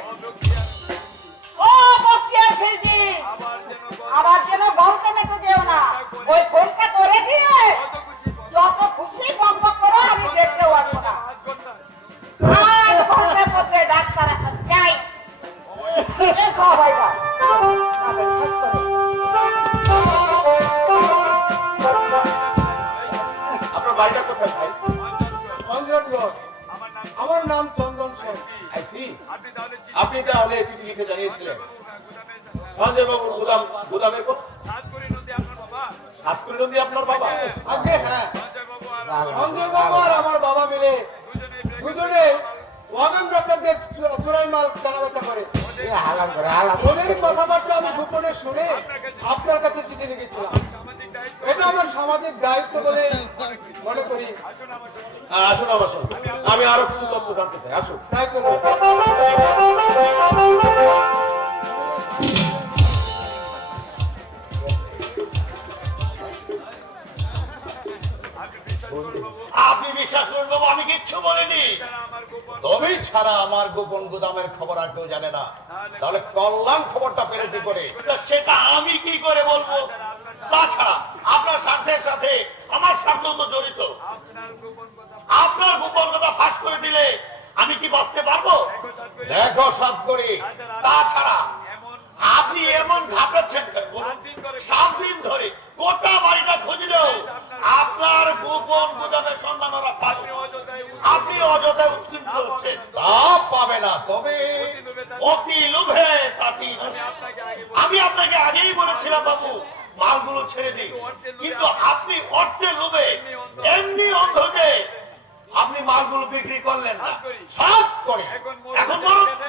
ও বক্তিয়ার খিলজি, আবার যেন বলতে মেতে যেও না। ওই ফোনটা করে দিয়ে কত খুশি যত খুশি বন্ধ করো, আমি দেখতেও আসবো না। হাত করতাম। আর ঘন্টার মধ্যে ডাক্তার আসা চাই। এ সবাই বা তবে ঠিক করে। আপনার বাড়িটা কোথায় ভাই? চন্দ্রনগর। আমার নাম চন্দন সেন। I see. আপনি তাহলে আপনি তাহলে চিঠি লিখে জানিয়েছিলেন সঞ্জয় বাবুর গুদামের কথা। সাতকড়ি নদী আপনার বাবা, সাতকুড়ি নদী আপনার বাবা? আগে হ্যাঁ, সঞ্জয় বাবু আর চন্দ্রবাবু আর আমার বাবা মিলে দুজনে ওয়াগন ডক্টরদের চোরাই মাল কেনাবেচা করে। ওদের কথাবার্তা আমি গোপনে শুনে আপনার কাছে চিঠি লিখেছিলাম। সামাজিক দায়িত্ব। এটা আমার সামাজিক দায়িত্ব বলে মনে করি। আসুন আমার সঙ্গে। আসুন আমার সঙ্গে, আমি আরো কিছু তথ্য জানতে চাই। আসুন। তাই চলো। আপনি বিশ্বাস করুন বাবু, আমি কিচ্ছু বলিনি। আমার গোপন তুমি ছাড়া আমার গোপন গুদামের খবর আর কেউ জানে না, তাহলে কল্যাণ খবরটা পেলে কি করে? তা সেটা আমি কি করে বলবো? তাছাড়া আপনার স্বার্থের সাথে আমার স্বার্থ তো জড়িত। আপনার গোপন কথা আপনার গোপন কথা ফাঁস করে দিলে আমি কি বাঁচতে পারবো? সাতকড়ি দেখো সাত করি, তাছাড়া এমন আপনি এমন ঘাবড়াচ্ছেন কেন বলুন? 7 দিন ধরে গোটা বাড়িটা খুঁজলেও আপনার গোপন গুদামের সন্ধান ওরা পাবে না। আপনি অযথায় উৎকৃষ্ট হচ্ছেন। তা পাবে না, তবে অতি লোভে তাতি নষ্ট। আপনাকে আগে আমি আপনাকে আগেই বলেছিলাম বাবু, মালগুলো ছেড়ে দিন, কিন্তু আপনি অর্থের লোভে এমনি অন্ধ যে আপনি মালগুলো বিক্রি করলেন না। সাত করে এখন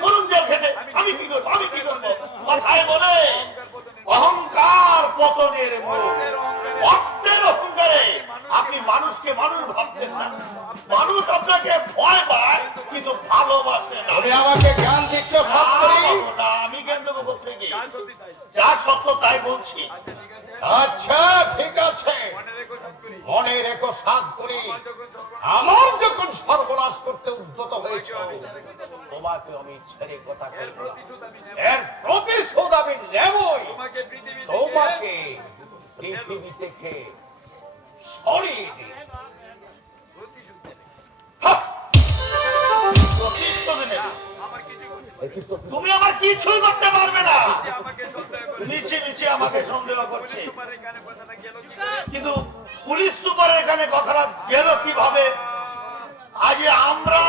মরুন জেল খেতে আমি কি করবো? আমি কি করবো? কথায় বলে অহংকার পতনের মুখ। অর্থের অহংকারে আপনি মানুষকে মানুষ ভাবছেন না। মানুষ আপনাকে ভয় পায় কিন্তু ভালোবাসে না। তুমি আমাকে জ্ঞান দিচ্ছ সাত করি? না, আমি জ্ঞান দেবো কোথেকে? যা সত্যি তাই। যা সত্য তাই বলছি। আচ্ছা ঠিক আছে, আচ্ছা ঠিক আছে, মনে রেখো সাতকড়ি। মনে রেখো সাত করি, যখন সর্বনাশ আমার যখন সর্বনাশ করতে উদ্যত হয়েছে তোমাকে আমি ছেড়ে কথা এর বলবো না। প্রতিশোধ আমি নেব। এর প্রতিশোধ আমি নেবই। তোমাকে পৃথিবী থেকে তোমাকে পৃথিবী থেকে সরিয়ে দিই। প্রতিশোধ নেবে। হাহ! প্রতিশোধ নেবে। আমার কিছু করতে তুমি আমার কিছুই করতে পারবে আমাকে সন্দেহ করে মিছি মিছি আমাকে সন্দেহ করছে, সুপারের কানে কথাটা গেল কি করে? কিন্তু পুলিশ সুপারের কানে কথাটা গেল কিভাবে? আগে আমরা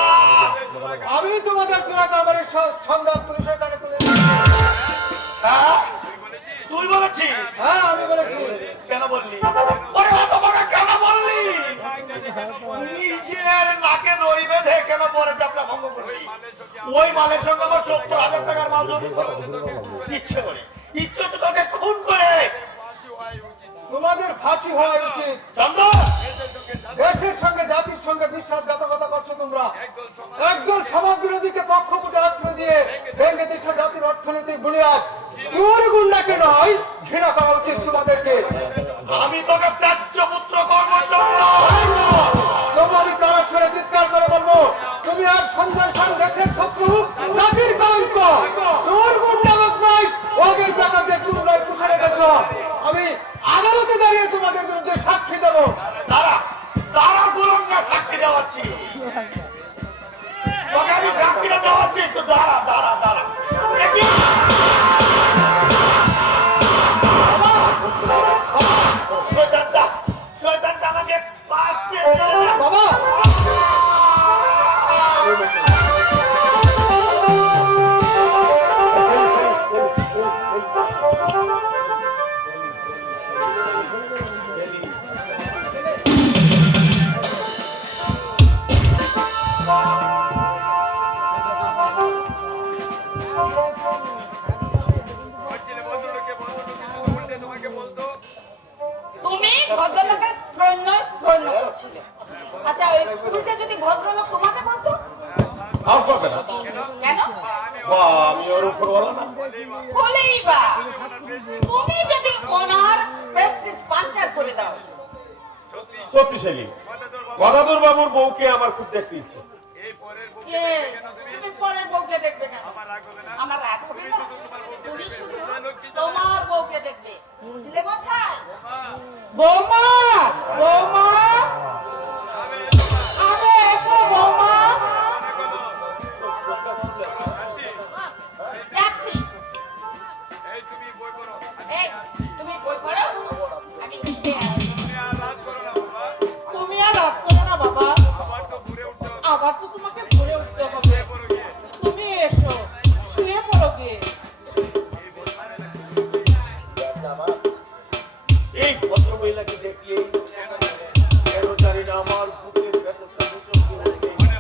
আমি তোমাদের চোরা কারবারের সংবাদ পুলিশের কানে তুলে দিই। হ্যাঁ? তুই বলেছিস? হ্যাঁ আমি বলেছি। কেন বললি? ওরে বাবা, বাবা, কেন বললি? নিজের নাকে দড়ি বেঁধে কেন পরে যাত্রা ভঙ্গ করলি? ওই মালের সঙ্গে আমার 70,000 টাকার মাল জমা ইচ্ছে করে, ইচ্ছে তো তোকে খুন করে। ফাঁসি হওয়াই উচিত। তোমাদের ফাঁসি হওয়া উচিত। চন্দন, দেশের সঙ্গে জাতির সঙ্গে বিশ্বাসঘাতকতা করছো তোমরা। একদল সমাজ একজন সমাজ বিরোধীকে পক্ষপাতে আশ্রয় দিয়ে ভেঙে দেশের জাতির অর্থনৈতিক বুনিয়াদ চোর গুন্ডাকে নয় ঘৃণা করা উচিত তোমাদেরকে। আমি তোকে ত্যায্য পুত্র করবো চন্দন। তবু আমি তারা সরে চিৎকার করে বলবো, তুমি আর সঞ্জয় খান দেশের শত্রু, জাতির কলঙ্ক, চোর গুন্ডা বদমাইশ, ওদের টাকাতে তোমরাই পুষে রেখেছ। আমি আদালতে দাঁড়িয়ে তোমাদের বিরুদ্ধে সাক্ষী দেবো। তারা তারা গুলঙ্গা সাক্ষী দেওয়াচ্ছি, তোকে আমি সাক্ষীটা দেওয়াচ্ছি। একটু দাঁড়া দাঁড়া দাঁড়া। একি? শয়তানটা, শয়তানটা আমাকে বাঁচতে দে না। বাবা বলছিলে ভদ্রলোকে উল্টে তোমাকে বলতো তুমি ভদ্রলোকের স্তৈন্য স্তৈন্য করছিলে। আচ্ছা ওই উল্টে যদি ভদ্রলোক তোমাকে বলতো আর করবে না। কেন? বাহ, আমি ওর উপর বলো না। বলেই বা তুমি যদি ওনার প্রেস্টিজ পাঞ্চার করে দাও। সত্যি সেলিম, গদাধর বাবুর বউকে আমার খুব দেখতে ইচ্ছে। এই পরের বুকে কে? তুমি পরের বউকে দেখবে না। আমার রাগ হবে না। আমার রাগ হবে না। তুমি শুধু তোমার বউকে দেখবে। বুঝলে মশাই? বৌমা, বৌমা, আরে এসো বৌমা। যাচ্ছি। এই তুমি বই পড়ো, এই, তুমি বই পড়ো? আমি দেখে আসি। তুমি আর রাগ করো না বাবা, তুমি আর রাগ করো না বাবা। আবার তো ঘুরে উঠতে হবে। আবার তো তোমাকে ঘুরে উঠতে হবে। পড়ো গিয়ে। তুমি এসো, শুয়ে পড়ো গিয়ে। এই ভদ্র মহিলাকে দেখলে কেন জানি না আমার বুকের ব্যথাটা মুচড়কে ওঠে।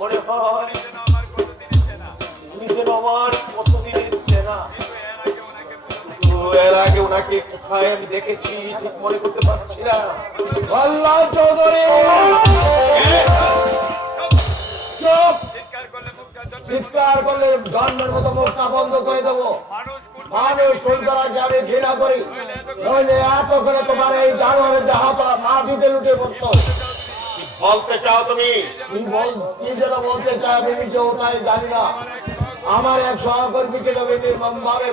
মনে হয় যেন আমার কতদিনের চেনা। উনি যেন আমার কতদিনের চেনা। কিন্তু এর আগে ওনাকে এর আগে ওনাকে কোথায় আমি দেখেছি ঠিক মনে করতে পারছি না। আল্লাহ চৌধুরী, চুপ! চিৎকার করলে মুখটা জটে। চিৎকার করলে জন্মের মতো মুখটা বন্ধ করে দেবো। মানুষ কোন মানুষ কোন করাকে আমি ঘৃণা করি, নইলে এত করে তোমার এই জানোয়ারের দেহটা মা দিতে লুটে পড়তো। বলতে চাও তুমি? কি যেন বলতে চাই আমি নিজেও তাই জানি না। আমার এক সহকর্মীকে তুমি নির্মমভাবে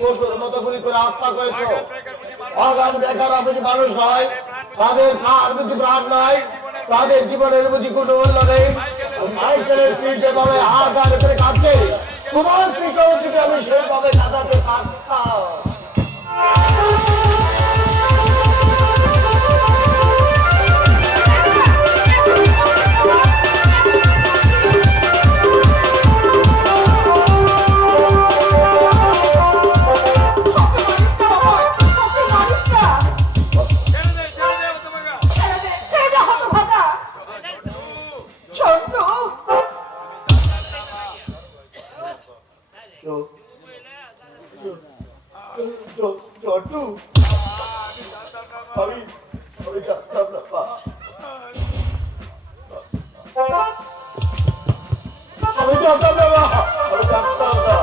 পশুর মতো গুলি করে হত্যা করেছো। অগান দেখার বুঝি মানুষ নয়, তাদের আর বুঝি প্রাণ নয়, তাদের জীবনের বুঝি কোনো মূল্য নেই। মাইকেলের স্ত্রী যেভাবে হাত হাত করে কাঁদছে, তোমার স্ত্রীকেও যদি আমি সেইভাবে কাঁদাতে পারতাম। ছেড়ে দাও তোমাকে। সেটা হতভাগা। ছোট্ট। জন্টু, আমি জানতাম না পা। আমি জানতাম না মা, আমি জানতাম না।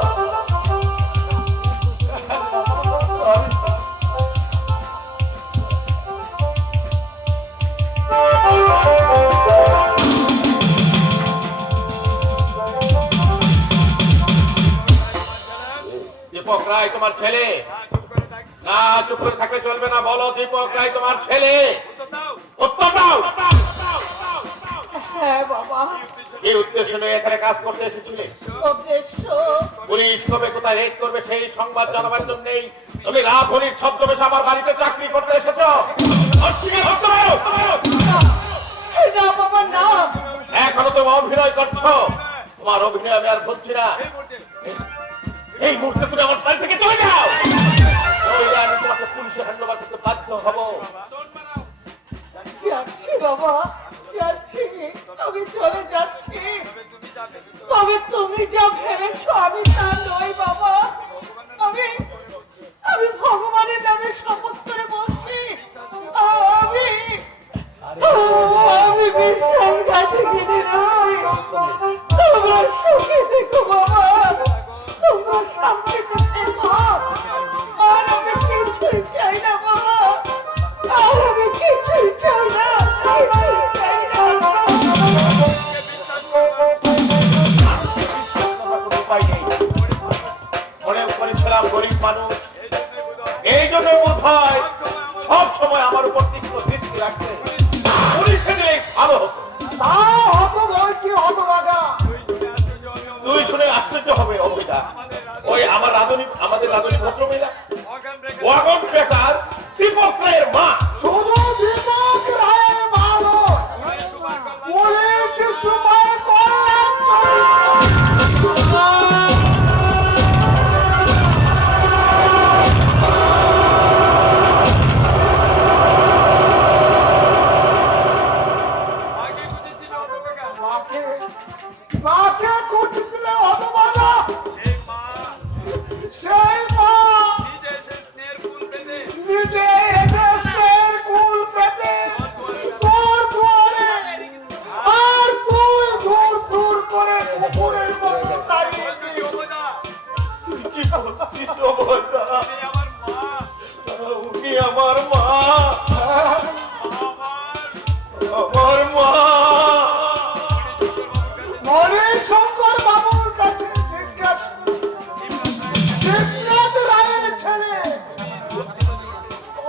দীপক রায় তোমার ছেলে? চুপ করে থাক। না, চুপ করে থাকলে চলবে না। বলো দীপক রায় তোমার ছেলে? উত্তর দাও। উত্তর দাও। হ্যাঁ বাবা, কি উদ্দেশ্য এই উদ্দেশ্য নিয়ে এখানে কাজ করতে এসেছিলে? উদ্দেশ্য পুলিশ কবে কোথায় রেড করবে সেই সংবাদ জানাবার জন্যই তুমি রাধুনির ছদ্মবেশে আমার বাড়িতে চাকরি করতে এসেছো? অস্বীকার করতে পারো? না বাবা না, এখনো তুমি অভিনয় করছো। তোমার অভিনয় আমি আর বুঝছি না। এই মুহূর্তে তুমি আমার বাড়ি থেকে চলে যাও, নইলে আমি তোমাকে পুলিশে হ্যান্ডওভার করতে বাধ্য হব। যাচ্ছি বাবা, যাচ্ছি, আমি চলে যাচ্ছি। তবে তুমি যা ভেবেছো আমি তা নই বাবা। আমি ভগবানের নামে শপথ করে বলছি, আমি বিশ্বাসঘাতকিনী নই। তোমরা সুখে থেকো বাবা, তোমরা শান্তিতে থেকো। আর আমি কিছুই চাই না বাবা, আর আমি কিছুই চাই না, কিছুই চাই না। মানুষকে বিশ্বাস করার কোনো উপায় নেই। মনে করেছিলাম গরিব মানুষ, এই জন্য বোধ হয় সব সময় আমার উপর তীক্ষ্ণ দৃষ্টি রাখতে। পুলিশে দিলে ভালো হতো। তাও হতো বই কি হতো লাগা। তুই শুনে আশ্চর্য হবে অভিতা, ওই আমাদের রাধুনী ভদ্রমহিলা ওয়াগন ট্রেকার দীপক রায়ের মা। শুধু দীপক রায়ের মা নয়, পুলিশ সুপার কল্যাণ মাকে খুঁজছিলে হতবাদা। সেই মা নিজে এসে স্নেহের কুল পেতে তোর দুয়ারে, আর তুই দূর দূর করে কুকুরের মতো দাঁড়িয়েছিস। তুই কি বলছিস অভিতা? উনি আমার মা, আমার মা। মণিশঙ্কর বাবুর কাছে জিজ্ঞাসা, শিবনাথ রায়ের ছেলে,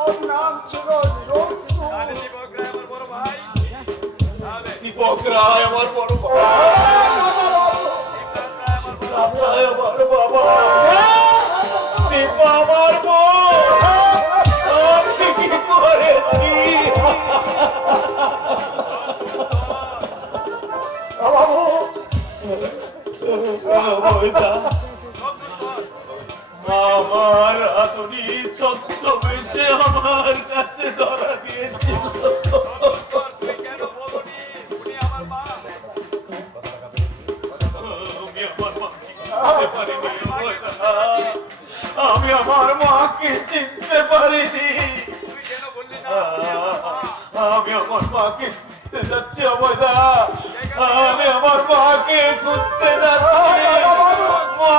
ওর নাম ছিল রঘু। দীপক রায় আমার বড় বাবা, শিবনাথ রায় আমার বাবা, দীপ আমার বোন। আমি কি করেছি? বাবু অভিতা, আমার রাধুনী ছদ্মবেশে আমার কাছে ধরা দিয়েছিল। আমি আমার মাকে চিনতে পারিনি। আমি আমার মাকে খুঁজতে যাচ্ছি অবৈধা, আমি আমার মাকে খুঁজতে যাচ্ছি। মা!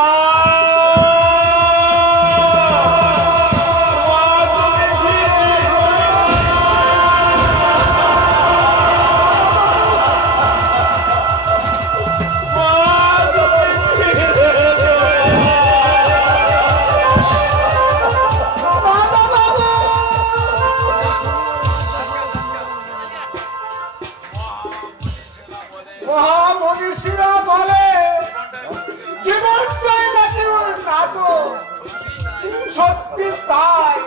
মহামনীষীরা বলে জীবনটাই নাকি ওর নাটক। সত্যি তাই,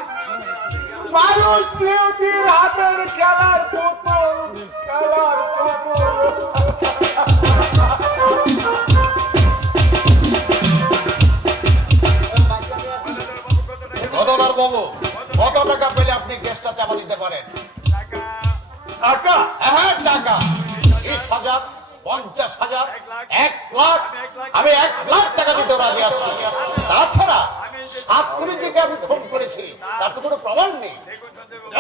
মানুষ নিয়তির হাতের খেলার পুতুল, খেলার পুতুল। গদলার বাবু, কত টাকা পেলে আপনি কেসটা চাপা দিতে পারেন? টাকা? হ্যাঁ টাকা 20,000, 50,000, 1 লাখ। আমি 1 লাখ টাকা দিতে রাজি আছি। তাছাড়া ছাত্রীজিকে আমি খুন করেছি তার তো কোনো প্রমাণ নেই।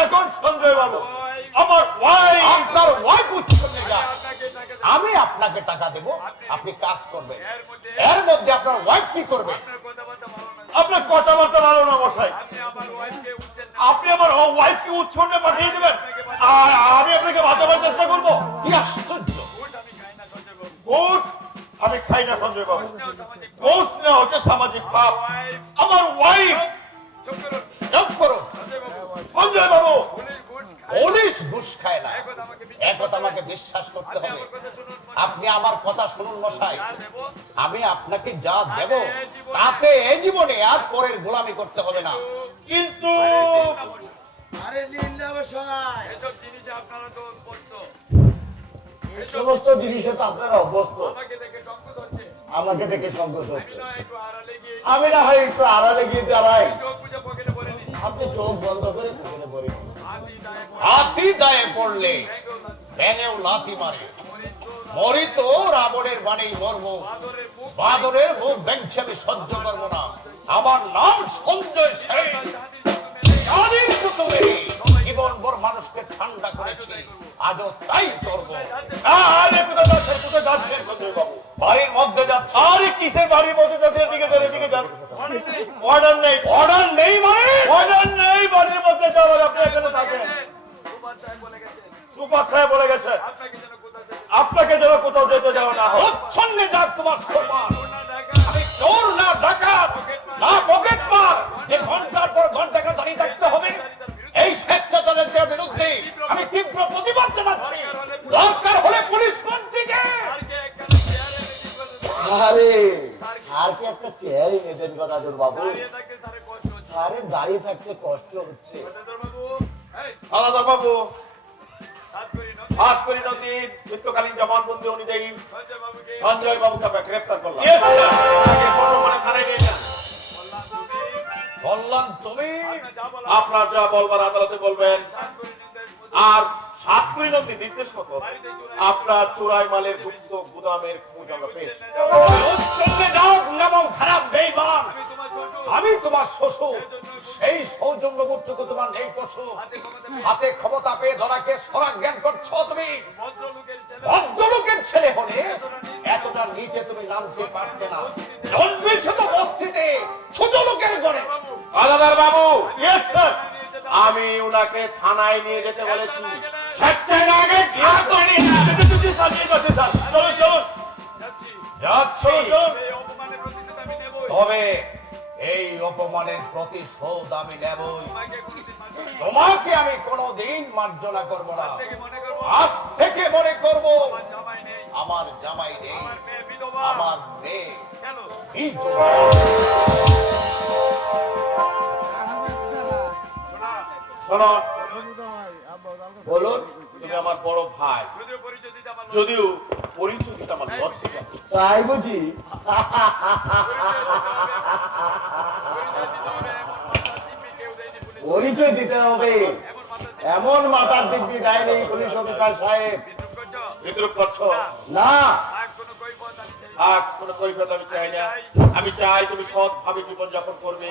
এখন সঞ্জয় বাবু, আমার ওয়াইফ, আপনার ওয়াইফ উচ্ছন্নে যান, আমি আপনাকে টাকা দেব, আপনি কাজ করবেন। এর মধ্যে আপনার ওয়াইফ কি করবে? আপনার কথাবার্তা ভালো না মশাই। আপনি আমার ওয়াইফকে উচ্ছন্নে পাঠিয়ে দেবেন আর আমি আপনাকে বাঁচাবার চেষ্টা করবো? কি আশ্চর্য! ঘুষ আমি খাই না সঞ্জয় বাবু। ঘুষ না হচ্ছে সামাজিক পাপ। আমার ওয়াইফ চুপ করুন। সঞ্জয় বাবু, ঘুষ পুলিশ ঘুষ খায় না, একথা আমাকে বিশ্বাস করতে হবে। আপনি আমার কথা শুনুন মশাই, আমি আপনাকে যা দেব তাতে এই জীবনে আর পরের গোলামি করতে হবে না। কিন্তু আরে লীলা বসাই এসব জিনিসে আপনারা তো অভ্যস্ত। সমস্ত জিনিসে তো আপনারা অভ্যস্ত, আমাকে দেখে সংকোচ হচ্ছে। আমাকে দেখে সংকোচ হচ্ছে। না একটু আড়ালে গিয়ে আমি না হয় একটু আড়ালে গিয়ে দাঁড়াই, চোখ বুঝে পকেটে ভরে নি। আপনি চোখ বন্ধ করে পুকুরে পড়ে। হাতি দায়ে হাতি দায়ে পড়লে ব্যাঙেও লাথি মারে, মরি তো রাবণের বাণী মর্ম, বাদরের মুখ বাদরের মুখ ব্যাংছে আমি সহ্য করবো না। আমার নাম সঞ্জয় সেন, জানিস তো তুমি জীবন ভর মানুষকে ঠান্ডা করেছি, আজও তাই করবো। আরে কোথায় যাচ্ছেন, কোথায় যাচ্ছেন সঞ্জয় বাবু? বাড়ির মধ্যে যাচ্ছে। আরে কিসের বাড়ির মধ্যে যাচ্ছেন? এদিকে যান, এদিকে যান। অর্ডার নেই, অর্ডার নেই মানে? অর্ডার নেই বাড়ির মধ্যে যাওয়ার, আপনি এখানে থাকেন। সুভাষ সাহেব বলে গেছেন সুপার সাহেব বলে গেছে আপনাকে যেন কোথাও যেতে আপনাকে যেন কোথাও যেতে যাও না হোক। সঙ্গে যাক তোমার সোপান। না দেখা। আমি চোর না ডাকাত না পকেট মার, যে ঘন্টার পর ঘন্টা দাঁড়িয়ে থাকতে হবে, এই স্বেচ্ছাচারের বিরুদ্ধে আমি তীব্র প্রতিবাদ জানাচ্ছি। দরকার হলে পুলিশ মন্ত্রীকে। আজকে একখানা চেয়ারে মিটিং করতে আরে আর কি একটা চেয়ার এনে দেন কথা তোর বাবু, দাঁড়িয়ে থাকতে স্যারের কষ্ট হচ্ছে। স্যারের দাঁড়িয়ে থাকতে কষ্ট হচ্ছে। সদর বাবু এই আলাদা বাবু সাত করি না হাত পরিণতি মৃত্যুকালীন জবানবন্দি অনুযায়ী সঞ্জয় বাবুকে সঞ্জয় বাবুকে আমরা গ্রেফতার করলাম। মানে থানায় নিয়ে যান। বললাম বললাম তুমি তুমি যা বলা আপনার যা বলবার আদালতে বলবেন। সাত করি নির্দেশ আর 7 পরিণতি নির্দেশ মতো আপনার চোরাই মালের গুপ্ত গুদামের খোঁজ আমরা পেয়েছি। চলে যাও এবং খারাপ বেঈমান। আমি তোমার শ্বশুর আমি তোমার শ্বশুর, সেই সৌজন্যবোধটুকু তোমার নেই পশু। হাতে ক্ষমতা পেয়ে ধরাকে সরাগ জ্ঞান করছো তুমি। ভদ্রলোকের ছেলে ভদ্রলোকের ছেলে হলে এতটা নিচে তুমি নামতে পারতে না। জন্মেছে তো বস্তিতে ছোট লোকের ঘরে। আলাদার বাবু, ইয়েস স্যার, আমি উনাকে থানায় নিয়ে যেতে বলেছি। স্বেচ্ছায় না গেলে ঘাস করে নিয়ে যাচ্ছে। চলুন চলুন যাচ্ছি যাচ্ছি, এই অপমানের প্রতিশোধ আমি নেবই। তবে এই অপমানের প্রতিশোধ আমি নেবই। তোমাকে কোনদিন মানব না। তোমাকে আমি কোনোদিন মার্জনা করব না। থেকে মনে করবো আজ থেকে মনে করব আমার জামাই নেই, আমার জামাই নেই, আমার মেয়ে বিধবা। আমার মেয়ে কেন বিধবা। শোনা শোনো, বলুন। তুমি আমার বড় ভাই, যদিও পরিচয় দিতে আমার যদিও পরিচয় দিতে আমার লজ্জা। তাই বুঝি? পরিচয় দিতে হবে এমন মাথা দিব্যি দেয়নি পুলিশ পরিচয় দিতে হবে এমন মাতার দিব্যি দেয়নি পুলিশ অফিসার। অফিসার সাহেব। বিদ্রুপ করছো? বিদ্রুপ করছো? না, আর কোনো কৈফিয়ত আমি চাই না। আর কোনো কৈফিয়ত আমি চাই না। আমি চাই তুমি সৎভাবে জীবনযাপন করবে,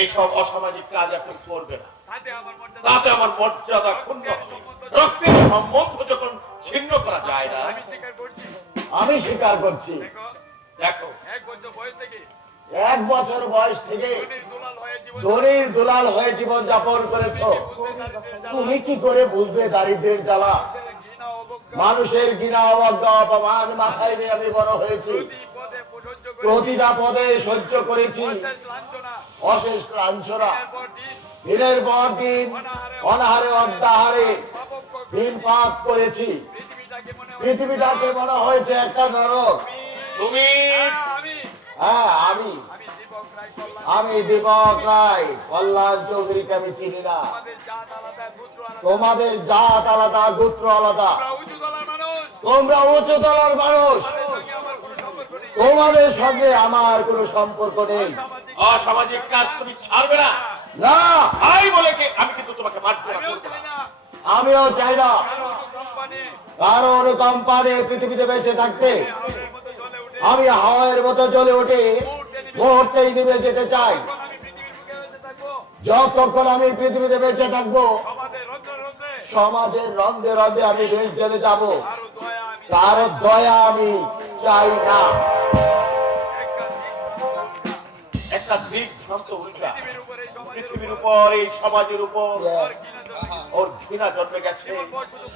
এইসব অসামাজিক কাজ এখন করবে না। তাতে আমার মর্যাদা তাতে আমার মর্যাদা ক্ষুণ্ণ হবে। রক্তের সম্বন্ধ যখন ছিন্ন করা যায় না, আমি স্বীকার করছি। আমি স্বীকার করছি। দেখো দেখো 1 বছর বয়স থেকে 1 বছর বয়স থেকে ধনির দুলাল হয়ে জীবন ধনীর দুলাল হয়ে জীবন যাপন করেছো। তুমি কি করে বুঝবে দারিদ্রের জ্বালা? ঘৃণা অবজ্ঞা মানুষের ঘৃণা অবজ্ঞা অপমান মাথায় নিয়ে আমি বড় হয়েছি। পদে সহ্য করে প্রতিটা পদে সহ্য করেছি অশেষ লাঞ্ছনা অশেষ লাঞ্ছনা। এর পর দিন দিনের পর দিন অনাহারে অর্ধাহারে পাপক্ষ দিন পাপ করেছি। পৃথিবীটাকে মনে পৃথিবীটাকে মনে হয় হয়েছে একটা নরক। তুমি আমি হ্যাঁ, আমি আমি দীপক রায় কল্যাণ। আমি দীপক রায় কল্যাণ চৌধুরীকে আমি চিনি না। আমাদের জাত আলাদা, গোত্র আলাদা। তোমাদের জাত আলাদা, গোত্র আলাদা, আমরা উঁচু তলার মানুষ। তোমরা উচ্চ তলার মানুষ। আমাদের সঙ্গে আমার কোনো সম্পর্ক নেই। তোমাদের সঙ্গে আমার কোনো সম্পর্ক নেই। সামাজিক অসামাজিক কাজ তুমি ছাড়বে না। না, তাই বলে কি আমি কিন্তু তোমাকে মার্জনা আমিও করব চাই না। না আমিও চাই না কারো কোম্পানি কারো অনুকম্পা নিয়ে পৃথিবীতে বেঁচে থাকতে। আমাদের মতো জ্বলে উঠে আমি হাওয়ার মতো জ্বলে উঠে মুহূর্তেই নিভে যেতে চাই। তখন আমি পৃথিবীর বুকে বেঁচে থাকবো। যতক্ষণ আমি পৃথিবীতে বেঁচে থাকবো, সমাজের রন্ধ্রে রন্ধ্রে সমাজের রন্ধে রন্ধে আমি বেশ চলে যাব। আরো দয়া আমি কারো দয়া আমি চাই না। একটা একটা দিক দিক ভ্রান্ত উল্টা পৃথিবীর উপরে এই সমাজের পৃথিবীর উপর, এই সমাজের উপর উপর কিনা জন্য ওর ঘৃণা জন্মে গেছে।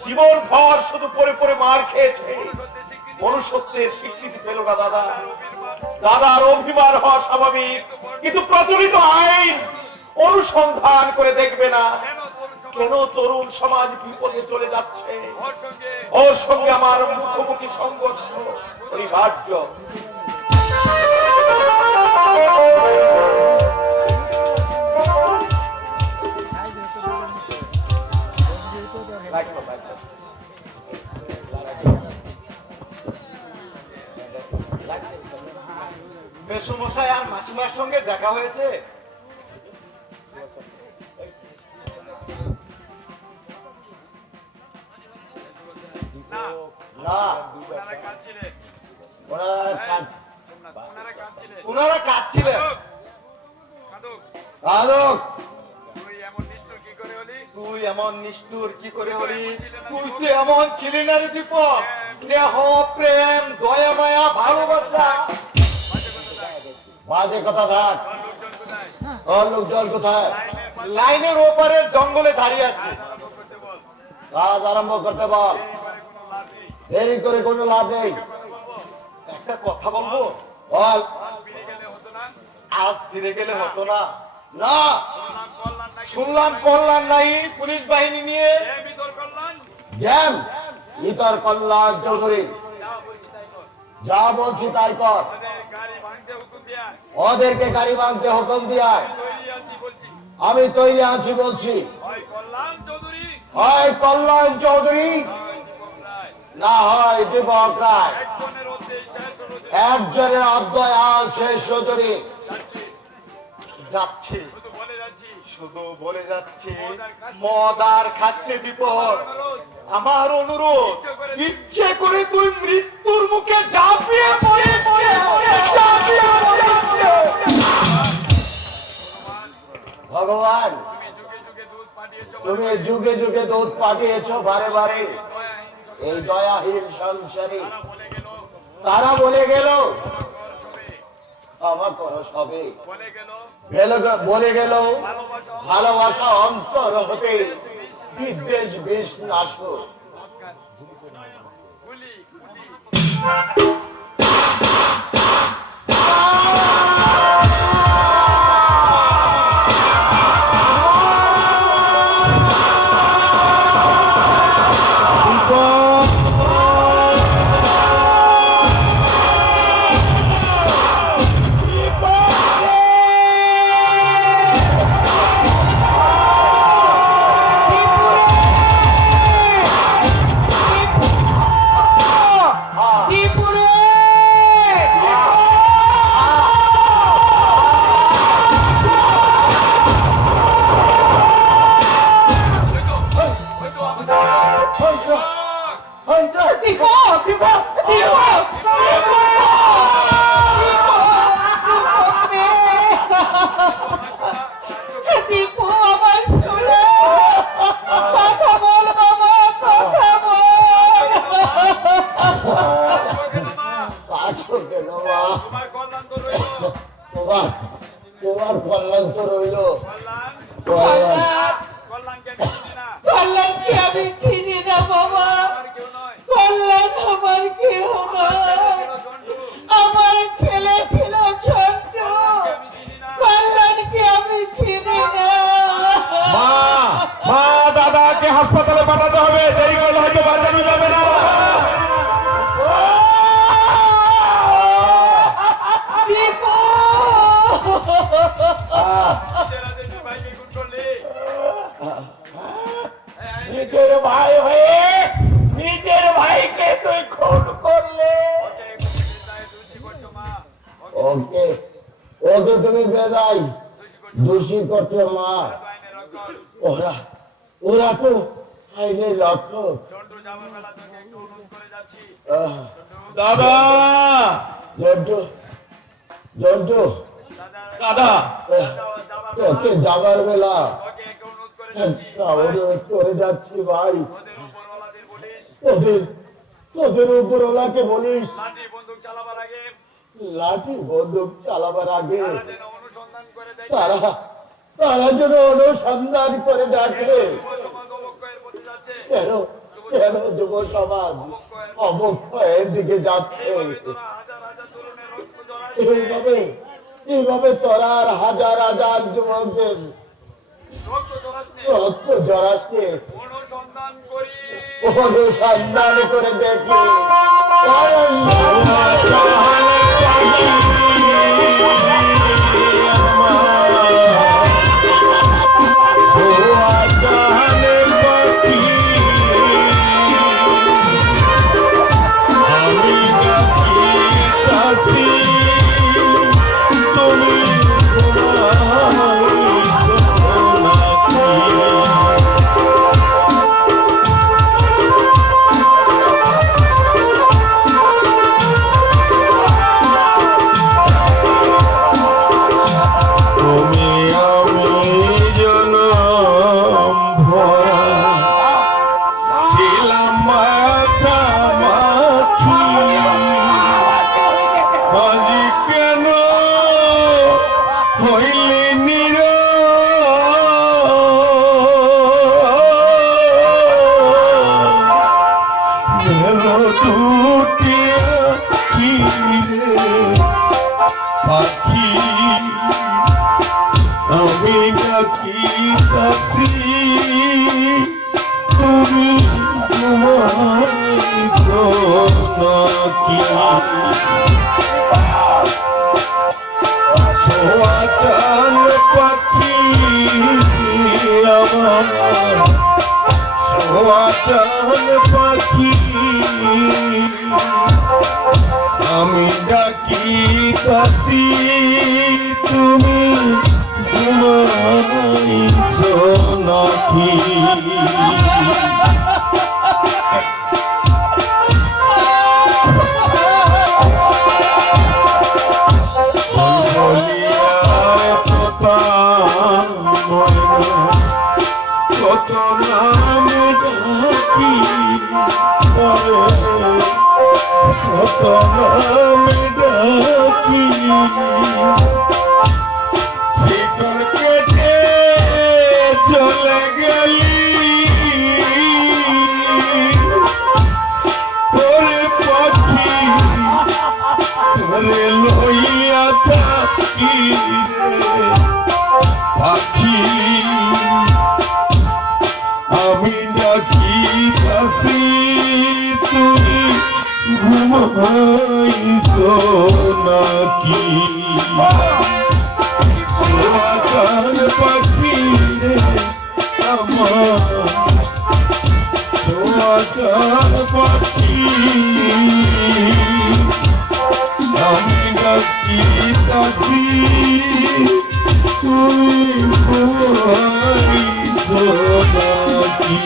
জীবন ভর শুধু পরে পরে মার খেয়েছে, সত্যি স্বীকৃতি মনুষ্যত্বের স্বীকৃতি পেল না দাদা। অভিমান দাদার অভিমান হওয়া স্বাভাবিক, কিন্তু প্রচলিত আইন অনুসন্ধান করে দেখবে না। কেন তরুণ কেন তরুণ সমাজ বিপদে চলে যাচ্ছে ওর সঙ্গে ওর সঙ্গে আমার মুখোমুখি সংঘর্ষ অনিবার্য। মেসোমশাই আর মাসিমার সঙ্গে দেখা হয়েছে? না না, ওনারা কাঁদছিলেন ওনারা কাঁদছিলেন ওনারা কাঁদছিলেন। কাঁদুক কাঁদুক। তুই এমন নিষ্ঠুর কি করে হলি তুই এমন নিষ্ঠুর কি করে হলি? তুই তো এমন ছিলি না রে দীপক। স্নেহ, প্রেম, দয়া, মায়া, ভালোবাসা। বাজে কথা থাক। লোকজন কোথায় ওর লোকজন কোথায়? লাইনের ওপারে জঙ্গলে দাঁড়িয়ে আছে। আরম্ভ করতে বল কাজ আরম্ভ করতে বল। এই করে কোনো লাভ নেই দেরি করে কোনো লাভ নেই। কথা বলবো একটা কথা বলবো? বল। আজ ফিরে গেলে হতো না আজ ফিরে গেলে হতো না? না, শুনলাম কল্যাণ নাকি শুনলাম কল্যাণ নাই পুলিশ বাহিনী নিয়ে। এ ভিতর কল্যাণ জ্যাম ইতর কল্যাণ চৌধুরী, যা বলছি তাই কর যা বলছি তাই কর। ওদের গাড়ি ভাঙতে হুকুম দেয়া ওদেরকে গাড়ি ভাঙতে হুকুম দিয়ায় তৈরি আছি বলছি আমি তৈরি আছি বলছি। হয় কল্যাণ চৌধুরী হয় কল্যাণ চৌধুরী, হয় দীপক রায় না হয় দীপক রায়। একজনের অধ্যেই শেষ হলো যে একজনের অধ্যায় আজ শেষ রজনী। যাচ্ছি যাচ্ছি, শুধু বলে যাচ্ছি শুধু বলে যাচ্ছি, মদার খাচ্ছে দীপক। অনুরোধ আমার অনুরোধ, ইচ্ছে করে তুই মৃত্যুর মুখে ঝাঁপিয়ে পড়িস, ঝাঁপিয়ে পড়িস। ভগবান, তুমি যুগে যুগে দুধ পাঠিয়েছো তুমি যুগে যুগে দুধ পাঠিয়েছো বারে বারে দয়াহীন এই দয়াহীন সংসারে। বলে গেল তারা বলে গেল ঘর সবে আমার করস হবে, বলে গেল বলে গেল ভালোবাসা ভালোবাসা অন্তর হতে বিদ্বেষ বেশ নাশ হোক। গুলি গুলি দীপু আমার শুনে কথা বল বাবা, কথা বল। কাছো কেন মা? তোমার কল্যাণ তো রইল তোমার কল্যাণ তো রইল। কল্যাণ কল্যাণ কল্যাণকে আমি চিনি না কল্যাণকে আমি চিনি না বাবা, আর কেউ নয় কল্যাণ আমার কেউ নয়। আমার ছেলে ছিল ছোট্ট, কল্যাণকে আমি চিনি না। মা, মা, দাদাকে হাসপাতালে পাঠাতে হবে, দেরি করলে হয়তো বাঁচানো যাবে না। দীপু রাতে তুই ভাইকে খুন করলি নিজের ভাই হয়ে নিজের ভাইকে তুই খুন করলে। ওকে চিন্তায় দোষী করছো মা ওকে ওকে তুমি বেদাই দোষী করছো মা। আইনের রক্ষক ওরা ওরা তো আইনের রক্ষক। চন্ডু যাবার বেলা তোকে একটু অনুরোধ করে যাচ্ছি দাদা, জন্টু জন্টু দাদা, যাবার তোকে যাবার বেলা তোকে একটু অনুরোধ করে যাচ্ছি একটা অনুরোধ করে যাচ্ছি ভাই। ওদের উপরওয়ালাদের বলিস তোদের তোদের উপরওয়ালাকে বলিস লাঠি বন্দুক চালাবার আগে লাঠি বন্দুক চালাবার আগে তারা যেন অনুসন্ধান করে দেখে তারা তারা যেন অনুসন্ধান করে দেখে যুব সমাজ অবক্ষয়ের পথে যাচ্ছে কেন কেন যুব সমাজ অবক্ষয়ের দিকে যাচ্ছে। এইভাবে তোরা হাজার হাজার তরুণের রক্ত জড়াচ্ছে এইভাবে এইভাবে তোরা আর হাজার হাজার যুবকদের রক্ত জরাসনে রক্ত জরাসনে অনুসন্ধান করি অনুসন্ধান করে দেখি পাখি আমি ডাকি কাছি তুমি ঘুমাইছো নাকি কত নাম ডাকি কত নাম ডাকি শিকল কেটে চলে গেলি তোরে পাখি তোরে লইয়া থাকি রে পাখি আমি ডাকি কাছি তুমি ঘুমাইছো নাকি সোয়াকার পাখি রে আমার সোয়াকার পাখি আমি ডাকি কাছি তুমি ঘুমাইছো নাকি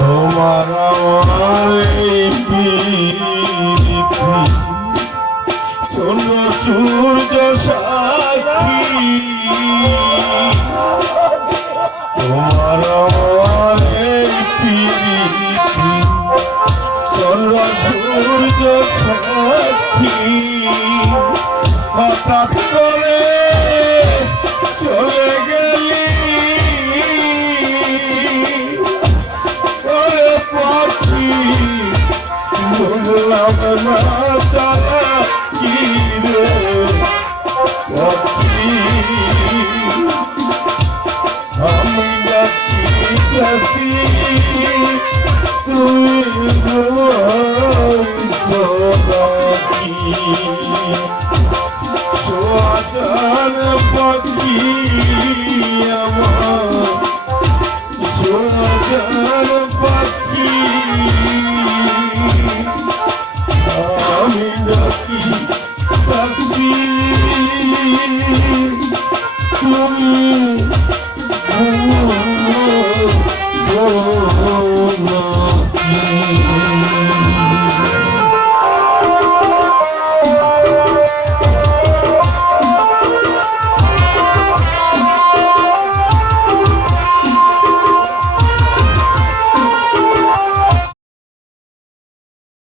তোমার আমার এই পীড়িতি শোনো সূর্য সাক্ষী তোমার আমার এই পীড়িতি শোনো সূর্য সাক্ষী হঠাৎ করে চলে গেলি পাখি বুঝলাম না চালা কি রে পাখি আমি ডাকি কাছি তুই ঘুমাইছো নাকি সোয়াজান পাখি আমার সোয়াজান